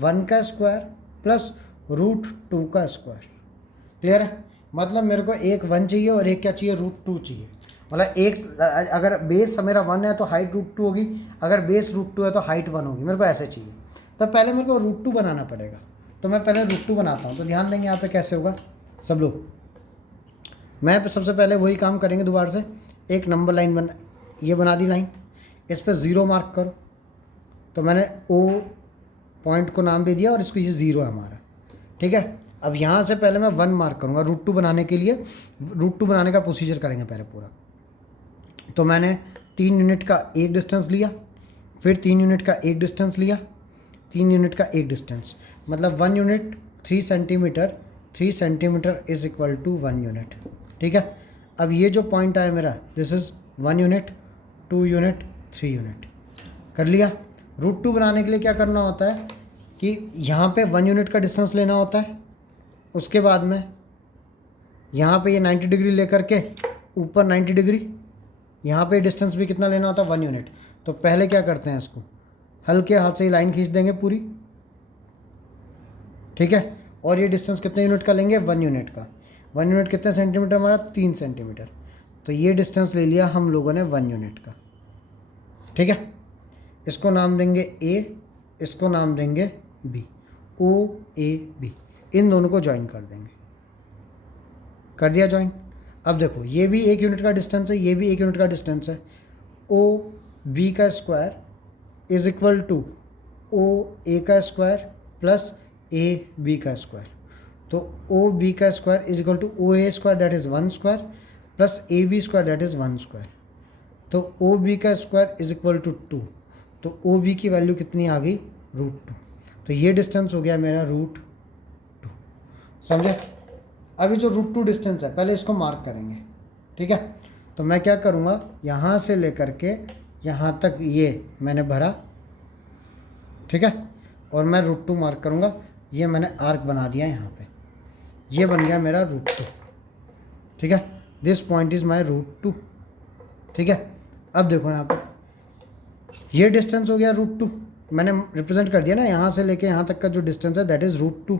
1 का स्क्वायर प्लस √2 का स्क्वायर। क्लियर है? मतलब मेरे को एक 1 चाहिए और एक क्या चाहिए, √2 चाहिए। मतलब एक, अगर बेस मेरा 1 है तो हाइट √2 होगी, अगर बेस √2 है तो हाइट 1 होगी, मेरे को ऐसे चाहिए। तो पहले मेरे को √2 बनाना पड़ेगा, तो मैं पहले √2 बनाता हूँ। तो ध्यान देंगे यहाँ पे कैसे होगा सब लोग। मैं सबसे पहले वही काम करेंगे दोबारा से, एक नंबर लाइन ये बना दी लाइन, इस पर 0 मार्क करो, तो मैंने O पॉइंट को नाम दे दिया और इसको ये 0 है हमारा, ठीक है? अब यहाँ से पहले मैं 1 मार्क करूँगा √2 बनाने के लिए, √2 बनाने का प्रोसीजर करेंगे पहले पूरा। तो मैंने 3 यूनिट का एक डिस्टेंस लिया, फिर 3 यूनिट का एक डिस्टेंस लिया, 3 यूनिट का एक डिस्टेंस, मतलब 1 unit 3 centimetre, 3 centimetre is equal to 1 unit, ठीक है? अब ये जो पॉइंट आया मेरा, this is 1 unit, 2 unit, 3 unit, कर लिया। √2 बनाने के लिए क्या करना होता है कि यहाँ पे 1 यूनिट का डिस्टेंस लेना होता है, उसके बाद में यहाँ पे ये 90 डिग्री लेकर के ऊपर 90 डिग्री, यहाँ पे डिस्टेंस भी कितना लेना होता है, 1 यूनिट। तो पहले क्या करते हैं, इसको हल्के हाथ से ही लाइन खींच देंगे पूरी, ठीक है? और ये डिस्टेंस कितने यूनिट का लेंगे, 1 यूनिट का। 1 यूनिट कितने सेंटीमीटर हमारा, 3 सेंटीमीटर, तो ये डिस्टेंस ले लिया हम लोगों ने 1 यूनिट का, ठीक है? इसको नाम देंगे A, इसको नाम देंगे B, OAB, इन दोनों को ज्वाइन कर देंगे। कर दिया ज्वाइन। अब देखो ये भी 1 यूनिट का डिस्टेंस है, ये भी 1 यूनिट का डिस्टेंस है। OB का square is equal to OA का स्क्वायर प्लस AB का स्क्वायर, तो OB का square is equal to OA square that is 1 square plus AB square that is 1 square. तो ओ बी का स्क्वायर इज इक्वल टू 2, तो O B की value कितनी आ गई, √2। तो ये डिस्टेंस हो गया मेरा √2, समझे। अभी जो √2 डिस्टेंस है पहले इसको मार्क करेंगे, ठीक है। तो मैं क्या करूँगा, यहाँ से लेकर के यहाँ तक ये मैंने भरा, ठीक है, और मैं √2 मार्क करूँगा। ये मैंने आर्क बना दिया यहाँ पे, ये बन गया मेरा √2, ठीक है। दिस पॉइंट इज़ माई √2, ठीक है। अब देखो यहाँ पे ये डिस्टेंस हो गया √2, मैंने रिप्रेजेंट कर दिया ना, यहाँ से लेके यहाँ तक का जो डिस्टेंस है दैट इज़ √2।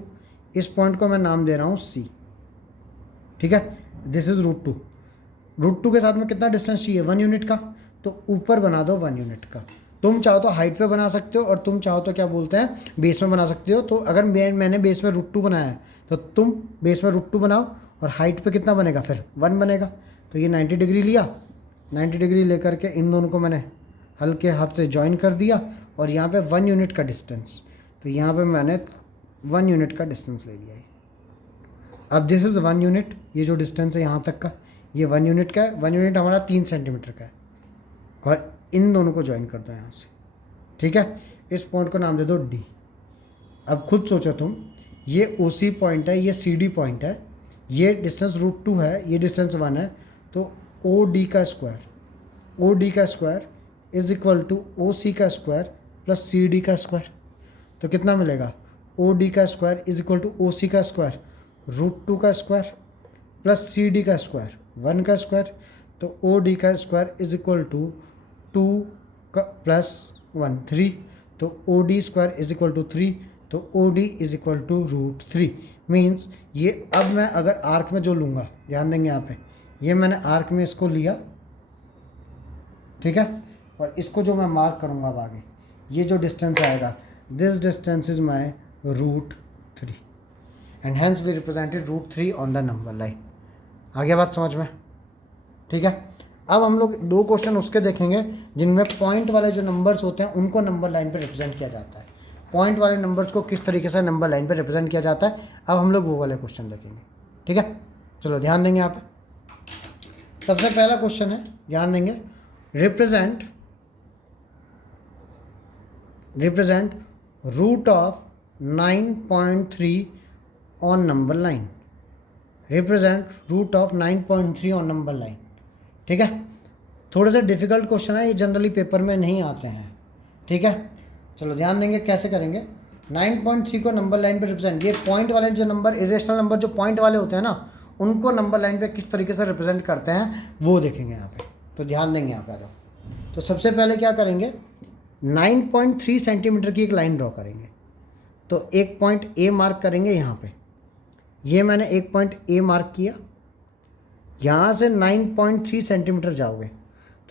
इस पॉइंट को मैं नाम दे रहा हूँ C, ठीक है। This is √2। √2 के साथ में कितना डिस्टेंस चाहिए, 1 यूनिट का, तो ऊपर बना दो 1 यूनिट का। तुम चाहो तो हाइट पे बना सकते हो और तुम चाहो तो क्या बोलते हैं बेस में बना सकते हो। तो अगर मैंने बेस में √2 बनाया है तो तुम बेस में √2 बनाओ और हाइट पे कितना बनेगा, फिर 1 बनेगा। तो ये 90 डिग्री लिया, 90 डिग्री लेकर के इन दोनों को मैंने हल्के हाथ से ज्वाइन कर दिया और यहाँ पे 1 यूनिट का डिस्टेंस, तो यहाँ पे मैंने 1 यूनिट का डिस्टेंस ले लिया है। अब दिस इज़ 1 यूनिट, ये जो डिस्टेंस है यहाँ तक का ये 1 यूनिट का है। 1 यूनिट हमारा 3 सेंटीमीटर का है और इन दोनों को ज्वाइन कर दो यहाँ से, ठीक है। इस पॉइंट को नाम दे दो D। अब खुद सोचो तुम, ये OC पॉइंट है, ये CD पॉइंट है, ये डिस्टेंस √2 है, ये डिस्टेंस 1 है, तो OD का square is equal to OC का स्क्वायर प्लस CD का स्क्वायर। तो कितना मिलेगा, OD का square is equal to OC का स्क्वायर √2 का स्क्वायर प्लस CD का स्क्वायर 1 का स्क्वायर। तो OD का स्क्वायर इज इक्वल टू 2 का प्लस 1 3, तो OD square is equal to 3, तो OD is equal to √3। Means ये अब मैं अगर आर्क में जो लूँगा, ध्यान देंगे यहाँ पे, ये मैंने आर्क में इसको लिया, ठीक है, और इसको जो मैं मार्क करूँगा अब आगे, ये जो डिस्टेंस आएगा this distance is my √3 and hence we represented √3 on the number line. आ गया बात समझ में, ठीक है। अब हम लोग 2 क्वेश्चन उसके देखेंगे जिनमें पॉइंट वाले जो नंबर्स होते हैं उनको नंबर लाइन पे रिप्रेजेंट किया जाता है। पॉइंट वाले नंबर्स को किस तरीके से नंबर लाइन पे रिप्रेजेंट किया जाता है, अब हम लोग वो वाले क्वेश्चन देखेंगे, ठीक है। चलो ध्यान देंगे यहाँ पे। सबसे पहला क्वेश्चन है, ध्यान देंगे, represent root of 9.3 on number line. Represent root of 9.3 on number line, ठीक है। थोड़े से डिफिकल्ट क्वेश्चन है, ये जनरली पेपर में नहीं आते हैं, ठीक है। चलो ध्यान देंगे कैसे करेंगे। 9.3 को नंबर लाइन पे रिप्रेजेंट, ये पॉइंट वाले जो नंबर, इरेशनल नंबर जो पॉइंट वाले होते हैं ना, उनको नंबर लाइन पे किस तरीके से रिप्रेजेंट करते हैं वो देखेंगे यहाँ पे। तो ध्यान देंगे यहाँ पे आ जाओ। तो सबसे पहले क्या करेंगे, 9.3 सेंटीमीटर की एक लाइन ड्रॉ करेंगे। तो एक पॉइंट A मार्क करेंगे यहाँ पे, ये मैंने एक पॉइंट A मार्क किया, यहाँ से 9.3 सेंटीमीटर जाओगे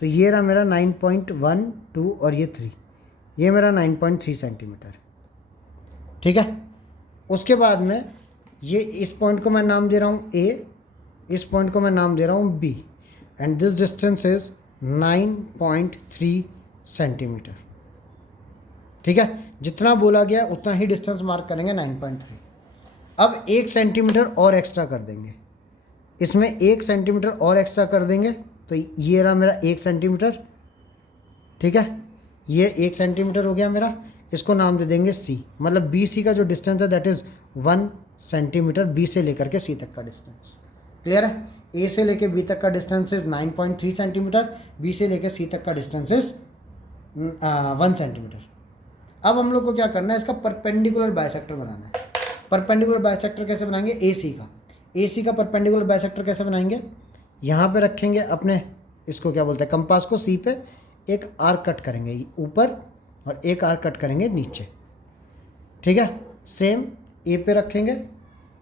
तो ये रहा मेरा 9.1 2 और ये 3, ये मेरा 9.3 सेंटीमीटर, ठीक है। उसके बाद में ये इस पॉइंट को मैं नाम दे रहा हूँ A, इस पॉइंट को मैं नाम दे रहा हूँ B and this distance is 9.3 centimetre, ठीक है। जितना बोला गया उतना ही डिस्टेंस मार्क करेंगे 9.3। अब 1 सेंटीमीटर और एक्स्ट्रा कर देंगे, इसमें 1 सेंटीमीटर और एक्स्ट्रा कर देंगे तो ये रहा मेरा 1 सेंटीमीटर, ठीक है। ये 1 सेंटीमीटर हो गया मेरा, इसको नाम दे देंगे C, मतलब BC का जो डिस्टेंस है दैट इज़ 1 सेंटीमीटर, B से लेकर के C तक का डिस्टेंस। क्लियर है, A से लेकर B तक का डिस्टेंस इज 9.3 सेंटीमीटर, B से लेकर C तक का डिस्टेंस इज 1 सेंटीमीटर। अब हम लोग को क्या करना है, इसका परपेंडिकुलर बाइसेक्टर बनाना है। परपेंडिकुलर बाइसेक्टर कैसे बनाएंगे, AC का परपेंडिकुलर बाइसेक्टर कैसे बनाएंगे, यहाँ पे रखेंगे अपने, इसको क्या बोलते हैं, कंपास को C पे, एक आर्क कट करेंगे ऊपर और एक आर्क कट करेंगे नीचे, ठीक है। सेम A पे रखेंगे,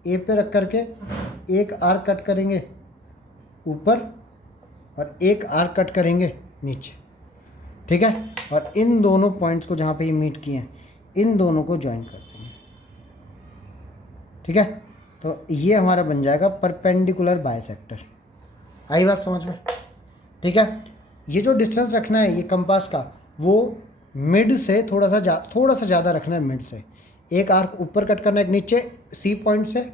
A पे रख करके एक आर्क कट करेंगे ऊपर और एक आर्क कट करेंगे नीचे, ठीक है। और इन दोनों पॉइंट्स को जहाँ पे ये मीट किए हैं इन दोनों को ज्वाइन कर देंगे, ठीक है। तो ये हमारा बन जाएगा परपेंडिकुलर बाइसेक्टर। आई बात समझ में, ठीक है। ये जो डिस्टेंस रखना है ये कंपास का, वो मिड से थोड़ा सा ज़्यादा रखना है, मिड से। एक आर्क ऊपर कट करना है नीचे C पॉइंट से,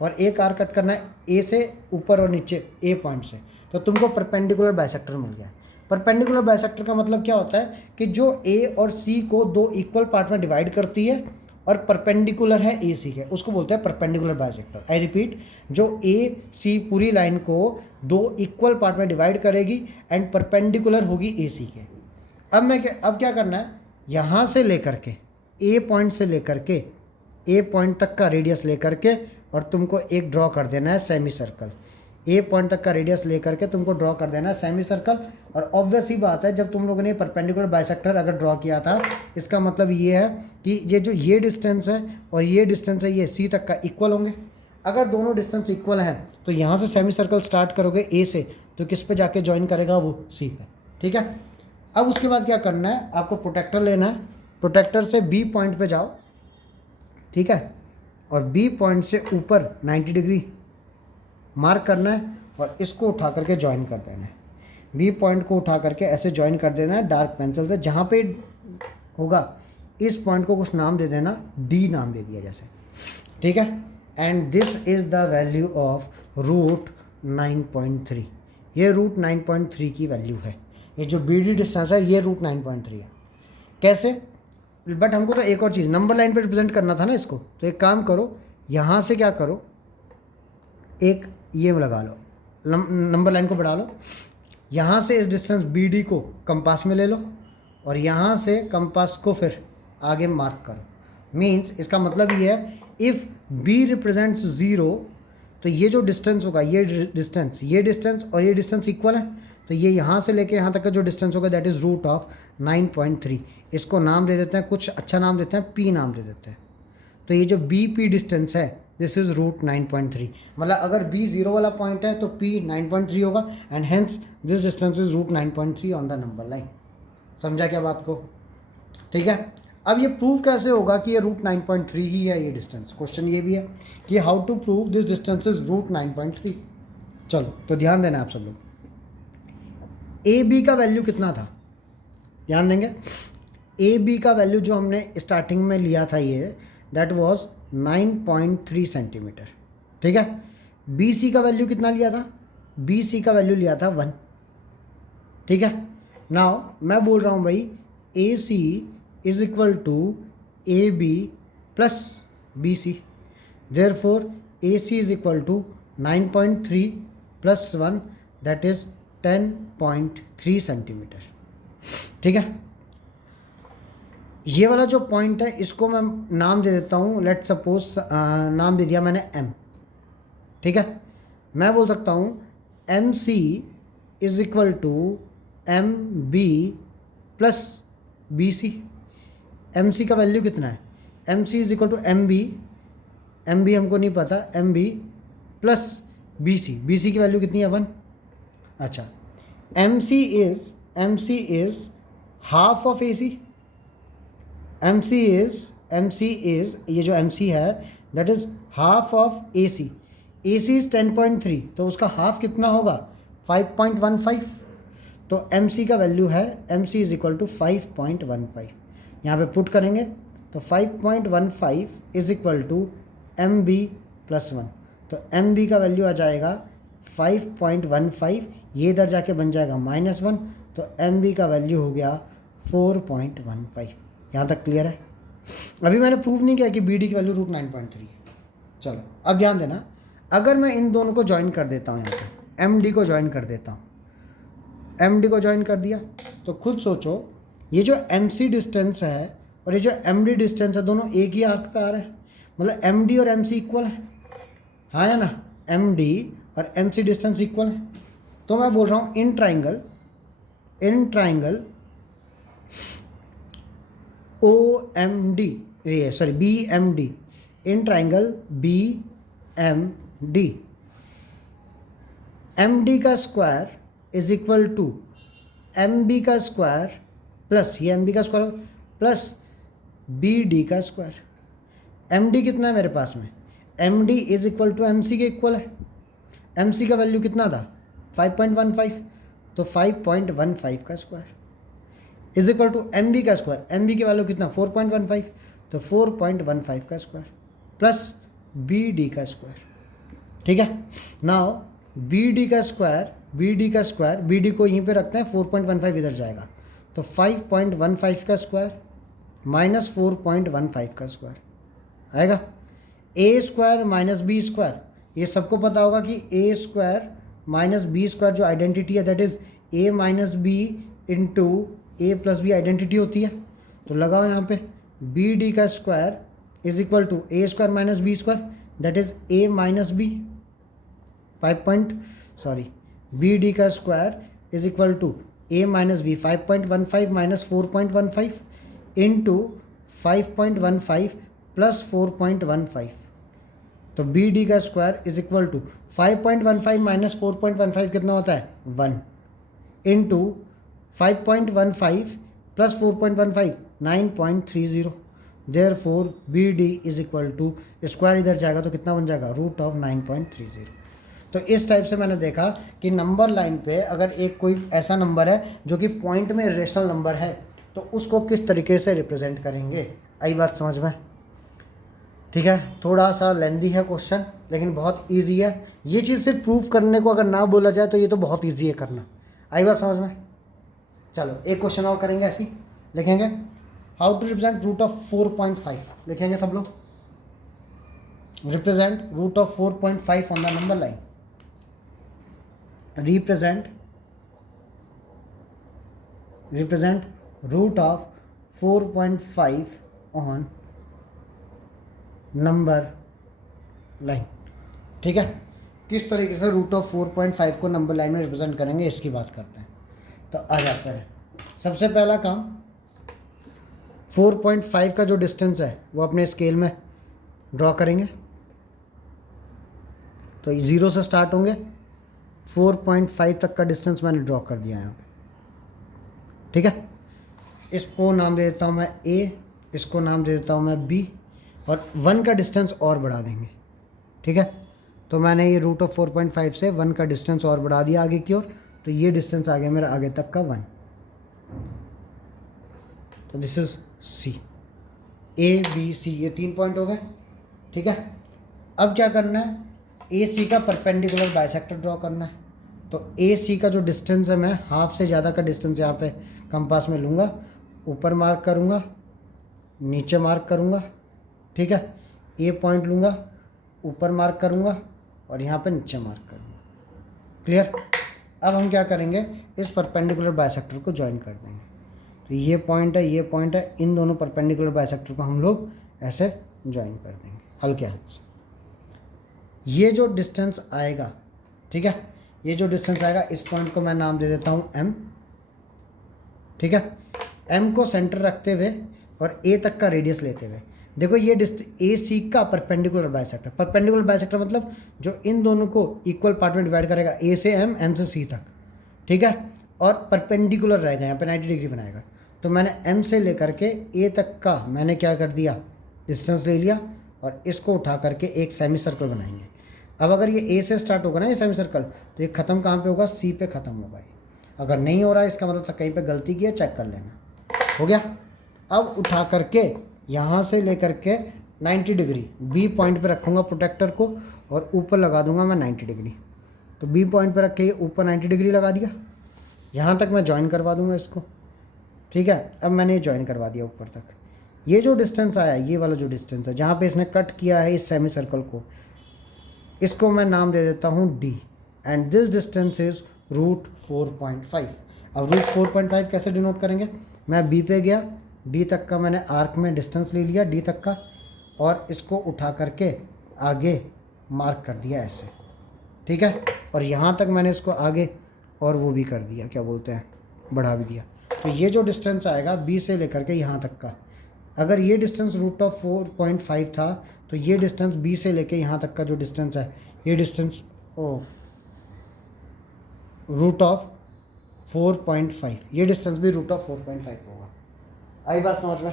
और एक आर्क कट करना है A से ऊपर और नीचे A पॉइंट से। तो तुमको परपेंडिकुलर बाइसेक्टर मिल गया। परपेंडिकुलर बाइसेक्टर का मतलब क्या होता है कि जो ए और सी को दो इक्वल पार्ट में डिवाइड करती है और परपेंडिकुलर है ए सी के, उसको बोलते हैं परपेंडिकुलर बाइसेक्टर। आई रिपीट, जो ए सी पूरी लाइन को दो इक्वल पार्ट में डिवाइड करेगी एंड परपेंडिकुलर होगी ए सी के। अब क्या करना है, यहाँ से लेकर के ए पॉइंट से लेकर के ए पॉइंट तक का रेडियस लेकर के और तुमको एक ड्रॉ कर देना है सेमी सर्कल। ए पॉइंट तक का रेडियस लेकर के तुमको ड्रॉ कर देना है सेमी सर्कल। और ऑब्वियस ही बात है, जब तुम लोगों ने परपेंडिकुलर बाइसेक्टर अगर ड्रॉ किया था, इसका मतलब ये है कि ये डिस्टेंस है और ये डिस्टेंस है, ये सी तक का इक्वल होंगे। अगर दोनों डिस्टेंस इक्वल हैं तो यहाँ से सेमी सर्कल स्टार्ट करोगे ए से, तो किस पे जाके ज्वाइन करेगा, वो सी पे। ठीक है, अब उसके बाद क्या करना है, आपको प्रोटेक्टर लेना है। प्रोटेक्टर से बी पॉइंट पे जाओ, ठीक है, और बी पॉइंट से ऊपर 90 डिग्री मार्क करना है और इसको उठा करके ज्वाइन कर देना है। बी पॉइंट को उठा करके ऐसे ज्वाइन कर देना है डार्क पेंसिल से। जहाँ पे होगा इस पॉइंट को कुछ नाम दे देना, डी नाम दे दिया जैसे, ठीक है। And this is the value of root 9.3। ये रूट 9.3 की वैल्यू है। ये जो बी डी डिस्टेंस है ये रूट 9.3 है। कैसे, बट हमको तो एक और चीज़ नंबर लाइन पे रिप्रेजेंट करना था ना इसको, तो एक काम करो, यहाँ से क्या करो, एक ये लगा लो, नंबर लाइन को बढ़ा लो, यहाँ से इस डिस्टेंस बी डी को कंपास में ले लो और यहाँ से कंपास को फिर आगे मार्क करो। मीन्स इसका मतलब ये है, इफ़ बी रिप्रेजेंट्स 0 तो ये जो डिस्टेंस होगा, ये डिस्टेंस और ये डिस्टेंस इक्वल है, तो ये यहाँ से लेके यहाँ तक का जो डिस्टेंस होगा दैट इज़ रूट ऑफ 9.3। इसको नाम दे देते हैं, कुछ अच्छा नाम देते हैं, पी नाम दे देते हैं। तो ये जो बी पी डिस्टेंस है दिस इज़ रूट 9.3। मतलब अगर बी 0 वाला पॉइंट है तो पी 9.3 होगा and hence this distance is root 9.3 on the number line. समझा क्या बात को? ठीक है, अब ये प्रूव कैसे होगा कि ये रूट 9.3 ही है ये डिस्टेंस? क्वेश्चन ये भी है कि how to prove this distance is root 9.3। चलो तो ध्यान देना आप सब लोग, ए बी का वैल्यू कितना था, ध्यान देंगे। ए बी का वैल्यू जो हमने स्टार्टिंग में लिया था ये दैट वाज 9.3 सेंटीमीटर, ठीक है। बी सी का वैल्यू कितना लिया था, बी सी का वैल्यू लिया था 1, ठीक है। नाउ मैं बोल रहा हूँ भाई A C is equal to A B plus B C, therefore A C is equal to 9.3 plus 1 that is 10.3 centimetre, ठीक है। ये वाला जो पॉइंट है इसको मैं नाम दे देता हूँ, लेट सपोज नाम दे दिया मैंने M, ठीक है। मैं बोल सकता हूँ M C is equal to M B plus B C. M C का वैल्यू कितना है, M C is equal to M B हमको नहीं पता, M B plus B C की वैल्यू कितनी है 1। अच्छा, M C is half of A C. M C is ये जो एम सी है that is half of A C is 10.3, तो उसका हाफ कितना होगा 5.15। तो एम सी का वैल्यू है, M C is equal to 5.15। यहाँ पे पुट करेंगे तो 5.15 is equal to M B plus 1। तो एम बी का वैल्यू आ जाएगा 5.15, ये इधर जाके बन जाएगा -1, तो एम बी का वैल्यू हो गया 4.15। यहाँ तक क्लियर है? अभी मैंने प्रूव नहीं किया कि बी डी की वैल्यू रूट 9.3 है। चलो अब ध्यान देना, अगर मैं इन दोनों को ज्वाइन कर देता हूँ, यहाँ पे एम डी को ज्वाइन कर देता हूँ, एम डी को ज्वाइन कर दिया तो खुद सोचो ये जो एम सी डिस्टेंस है और ये जो एम डी डिस्टेंस है दोनों एक ही आर्क पे आ रहे हैं, मतलब एम डी और एम सी इक्वल है, हाँ या ना? एम डी और एम सी डिस्टेंस इक्वल है। तो मैं बोल रहा हूँ in triangle OMD, sorry BMD, in triangle BMD, MD का square is equal to MB का स्क्वायर प्लस ये MB का स्क्वायर प्लस BD का स्क्वायर। MD कितना है मेरे पास में, MD is equal to MC के इक्वल है। MC का वैल्यू कितना था 5.15, तो 5.15 का square is equal to MB का स्क्वायर, MB की वैल्यू कितना 4.15, तो 4.15 का स्क्वायर प्लस BD का स्क्वायर, ठीक है। नाउ BD का स्क्वायर बी डी का स्क्वायर, बी डी को यहीं पे रखते हैं, 4.15 इधर जाएगा, तो 5.15 का स्क्वायर माइनस 4.15 का स्क्वायर आएगा। A square minus B square, ये सबको पता होगा कि A square minus B square जो आइडेंटिटी है that is A minus B into A plus B identity होती है। तो लगाओ यहाँ पे बी डी का square is equal to A square minus B square that is A minus B, B D का square is equal to A minus B 5.15 minus 4.15 into 5.15 plus 4.15, तो B D का square is equal to 5.15 minus 4.15 कितना होता है 1 into 5.15 plus 4.15 9.30, therefore B D is equal to square इधर जाएगा तो कितना बन जाएगा रूट ऑफ 9.30। तो इस टाइप से मैंने देखा कि नंबर लाइन पे अगर एक कोई ऐसा नंबर है जो कि पॉइंट में रेशनल नंबर है तो उसको किस तरीके से रिप्रेजेंट करेंगे। आई बात समझ में? ठीक है, थोड़ा सा लेंदी है क्वेश्चन लेकिन बहुत इजी है। ये चीज़ सिर्फ प्रूफ करने को अगर ना बोला जाए तो ये तो बहुत इजी है करना। आई बात समझ में? चलो एक क्वेश्चन और करेंगे, ऐसी लिखेंगे how to represent root of 4.5, लिखेंगे सब लोग, represent root of 4.5 on the number line, represent root of 4.5 on number line. ठीक है, किस तरीके से रूट ऑफ 4.5 को नंबर लाइन में रिप्रेजेंट करेंगे इसकी बात करते हैं। तो आ जाता है सबसे पहला काम, 4.5 का जो डिस्टेंस है वो अपने स्केल में ड्रॉ करेंगे। तो 0 से स्टार्ट होंगे, 4.5 तक का डिस्टेंस मैंने ड्रॉ कर दिया यहाँ पे। ठीक है, इसको नाम दे देता हूँ मैं A, इसको नाम दे देता हूँ मैं B, और 1 का डिस्टेंस और बढ़ा देंगे। ठीक है, तो मैंने ये रूट ऑफ 4.5 से 1 का डिस्टेंस और बढ़ा दिया आगे की ओर, तो ये डिस्टेंस आ गया मेरा आगे तक का 1। तो this is C, A B C, ये 3 पॉइंट हो गए। ठीक है, अब क्या करना है, ए सी का परपेंडिकुलर बाइसेक्टर ड्रॉ करना है। तो ए सी का जो डिस्टेंस है मैं हाफ से ज़्यादा का डिस्टेंस यहाँ पे कंपास में लूँगा, ऊपर मार्क करूँगा, नीचे मार्क करूँगा। ठीक है, ए पॉइंट लूँगा, ऊपर मार्क करूँगा और यहाँ पे नीचे मार्क करूँगा। क्लियर? अब हम क्या करेंगे, इस परपेंडिकुलर बाइसेक्टर को ज्वाइन कर देंगे। तो ये पॉइंट है, ये पॉइंट है, इन दोनों परपेंडिकुलर बाइसेक्टर को हम लोग ऐसे ज्वाइन कर देंगे हल्के हाथ से। ये जो डिस्टेंस आएगा, ठीक है, ये जो डिस्टेंस आएगा इस पॉइंट को मैं नाम दे देता हूँ M। ठीक है, M को सेंटर रखते हुए और A तक का रेडियस लेते हुए, देखो ये ए सी का परपेंडिकुलर बाइसेक्टर, परपेंडिकुलर बाइसेक्टर मतलब जो इन दोनों को इक्वल पार्ट में डिवाइड करेगा, A से M, M से C तक। ठीक है, और परपेंडिकुलर रहेगा, यहाँ पे 90 डिग्री बनाएगा। तो मैंने M से लेकर के A तक का मैंने क्या कर दिया, डिस्टेंस ले लिया और इसको उठा करके एक सेमी सर्कल बनाएंगे। अब अगर ये ए से स्टार्ट होगा ना ये सेमी सर्कल, तो ये ख़त्म कहाँ पे होगा, सी पे ख़त्म होगा। अगर नहीं हो रहा है इसका मतलब था कहीं पे गलती की है, चेक कर लेना। हो गया? अब उठा करके यहाँ से लेकर के 90 डिग्री बी पॉइंट पे रखूँगा प्रोटेक्टर को और ऊपर लगा दूंगा मैं 90 डिग्री। तो बी पॉइंट पे रख के ऊपर 90 डिग्री लगा दिया, यहाँ तक मैं ज्वाइन करवा दूँगा इसको। ठीक है, अब मैंने ज्वाइन करवा दिया ऊपर तक। ये जो डिस्टेंस आया, ये वाला जो डिस्टेंस है जहाँ पे इसने कट किया है इस सेमी सर्कल को, इसको मैं नाम दे देता हूँ D, and this distance is root 4.5। अब रूट 4.5 कैसे डिनोट करेंगे, मैं B पे गया, D तक का मैंने आर्क में डिस्टेंस ले लिया D तक का, और इसको उठा करके आगे मार्क कर दिया ऐसे। ठीक है, और यहाँ तक मैंने इसको आगे और वो भी कर दिया, क्या बोलते हैं, बढ़ा भी दिया। तो ये जो डिस्टेंस आएगा B से लेकर के यहाँ तक का, अगर ये डिस्टेंस रूट ऑफ 4.5 था तो ये डिस्टेंस B से लेके यहाँ तक का जो डिस्टेंस है, ये डिस्टेंस रूट ऑफ 4.5, ये डिस्टेंस भी रूट ऑफ 4.5 होगा। आई बात समझ में?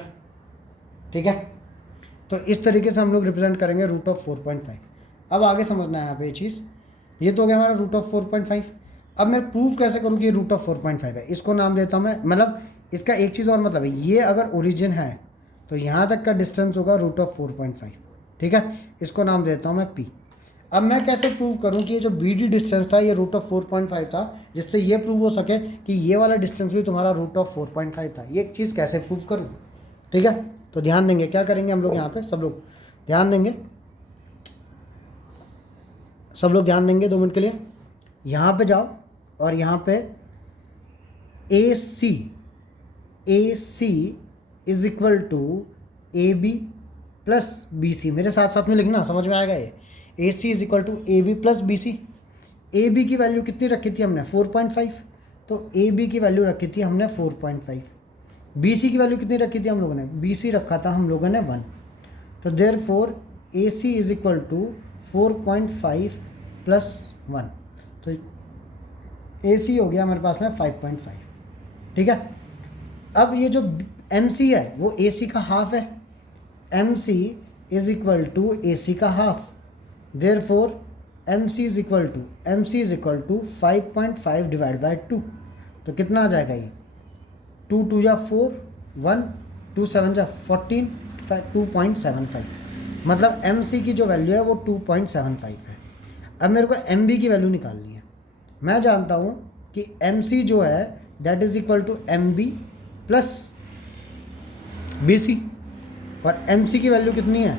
ठीक है, तो इस तरीके से हम लोग रिप्रेजेंट करेंगे रूट ऑफ 4.5। अब आगे समझना है यहाँ पे ये चीज़, ये तो हो गया हमारा रूट ऑफ 4.5। अब मैं प्रूफ कैसे करूँ कि ये रूट ऑफ 4.5 है, इसको नाम देता हूँ मैं, मतलब इसका एक चीज़ और मतलब है, ये अगर ओरिजिन है तो यहाँ तक का डिस्टेंस होगा रूट ऑफ 4.5। ठीक है, इसको नाम देता हूँ मैं P। अब मैं कैसे प्रूव करूं कि ये जो बी डी डिस्टेंस था ये रूट ऑफ 4.5 था, जिससे ये प्रूव हो सके कि ये वाला डिस्टेंस भी तुम्हारा रूट ऑफ 4.5 था। ये एक चीज़ कैसे प्रूव करूं? ठीक है, तो ध्यान देंगे, क्या करेंगे हम लोग यहाँ पे, सब लोग ध्यान देंगे, सब लोग ध्यान देंगे 2 मिनट के लिए। यहाँ पे जाओ और यहाँ पे A C is equal to A B plus B C, मेरे साथ साथ में लिखना, समझ में आएगा ये। A C is equal to A B plus B C. A B की वैल्यू कितनी रखी थी हमने? 4.5, तो ए बी की वैल्यू रखी थी हमने 4.5। बी सी की वैल्यू कितनी रखी थी हम लोगों ने? बी सी रखा था हम लोगों ने 1। तो therefore A C is equal to 4.5 plus 1, तो ए सी हो गया हमारे पास में 5.5। ठीक है, अब ये जो एम सी है वो ए सी का हाफ है। M C is equal to A C का half, therefore M C is equal to 5.5 divide by 2। तो कितना आ जाएगा ये? 2 2 जा 4, 1 2 7 जा 14, 2.75। मतलब एम सी की जो वैल्यू है वो 2.75 है। अब मेरे को एम बी की वैल्यू निकालनी है। मैं जानता हूँ कि एम सी जो है that is equal to M B plus B C, और एम सी की वैल्यू कितनी है?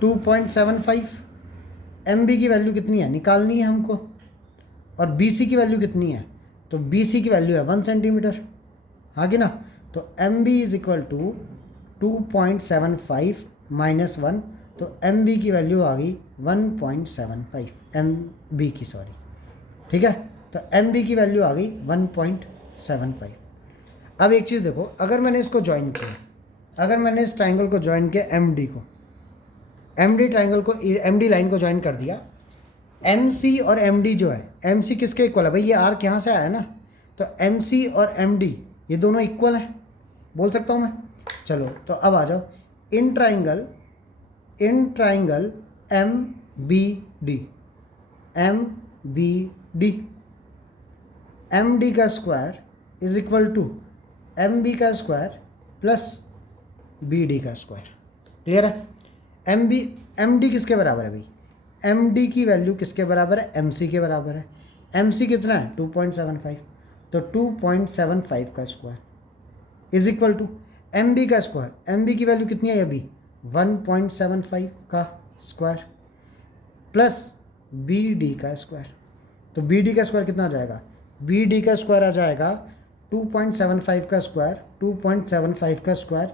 2.75। एम बी की वैल्यू कितनी है निकालनी है हमको, और बी सी की वैल्यू कितनी है? तो बी सी की वैल्यू है 1 सेंटीमीटर, हाँ कि ना? तो M B is equal to 2.75 minus 1, तो एम बी की वैल्यू आ गई 1.75, एम बी की, सॉरी। ठीक है, तो एम बी की वैल्यू आ गई 1.75। अब एक चीज़ देखो, अगर मैंने इसको ज्वाइन किया, अगर मैंने इस ट्राइंगल को ज्वाइन किया एम डी को, एम डी ट्राइंगल को, एम डी लाइन को ज्वाइन कर दिया, एम सी और एम डी जो है, एम सी किसके इक्वल है भाई? ये आर्क यहाँ से आया है ना, तो एम सी और एम डी ये दोनों इक्वल है, बोल सकता हूँ मैं। चलो तो अब आ जाओ, in triangle M B D, M B D, M D का square is equal to M B का स्क्वायर प्लस बी डी का स्क्वायर। क्लियर है? एम डी किसके बराबर है भाई? एम डी की वैल्यू किसके बराबर है? एम सी के बराबर है। एम सी कितना है? 2.75, तो 2.75 का square is equal to M B का स्क्वायर। एम बी की वैल्यू कितनी है अभी? 1.75 का स्क्वायर प्लस बी डी का स्क्वायर। तो बी डी का स्क्वायर कितना आ जाएगा? बी डी का स्क्वायर आ जाएगा 2.75 का स्क्वायर, 2.75 का स्क्वायर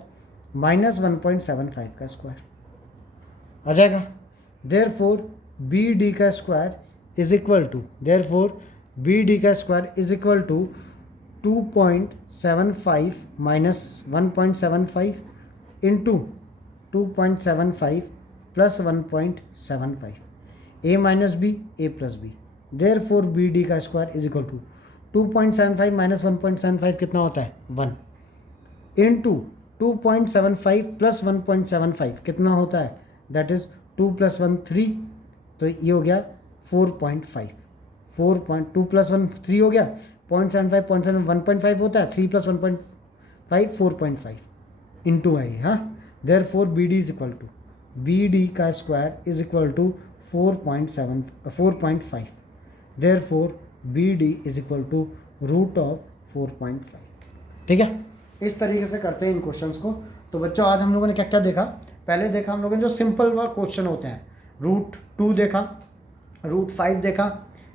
माइनस 1.75 का स्क्वायर आ जाएगा। देयरफॉर बी डी का square is equal to, therefore B D का square is equal to 2.75 minus 1.75 into 2.75 plus 1.75, A minus B, A plus B. Therefore B D का square is equal to 2.75 minus 1.75 कितना होता है? 1 into 2.75 plus 1.75 कितना होता है? That is 2 plus 1 3, तो ये हो गया 4.5। 4.2 प्लस 1 3 हो गया, 0.75 0.7 1.5 होता है, 3 प्लस 1.5 4.5 इंटू आई। हाँ, therefore B D is equal to, B D का square is equal to 4.5, therefore B D is equal to root of 4.5। ठीक है, इस तरीके से करते हैं इन क्वेश्चंस को। तो बच्चों आज हम लोगों ने क्या क्या देखा? पहले देखा हम लोगों ने जो सिंपल व क्वेश्चन होते हैं, रूट 2 देखा, रूट 5 देखा,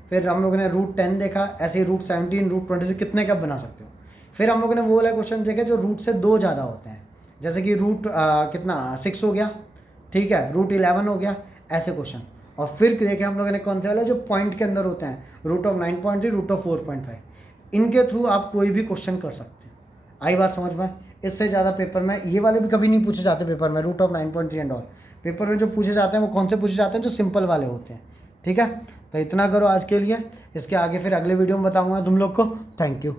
फिर हम लोगों ने रूट 10 देखा, ऐसे ही रूट 17, रूट 20 से कितने का बना सकते हो। फिर हम लोगों ने वो वाला क्वेश्चन देखे जो रूट से 2 ज़्यादा होते हैं, जैसे कि रूट कितना 6 हो गया, ठीक है, रूट 11 हो गया, ऐसे क्वेश्चन। और फिर देखे हम लोगों ने कौन से वाले जो पॉइंट के अंदर होते हैं, रूट ऑफ 9.3, रूट ऑफ 4.5, इनके थ्रू आप कोई भी क्वेश्चन कर सकते हो। आई बात समझ में? इससे ज़्यादा पेपर में ये वाले भी कभी नहीं पूछे जाते पेपर में, root of 9.3 and all. Paper में जो पूछे जाते हैं वो कौन से पूछे जाते हैं? जो सिंपल वाले होते हैं। ठीक है, तो इतना करो आज के लिए, इसके आगे फिर अगले वीडियो में बताऊँगा तुम लोग को। Thank you.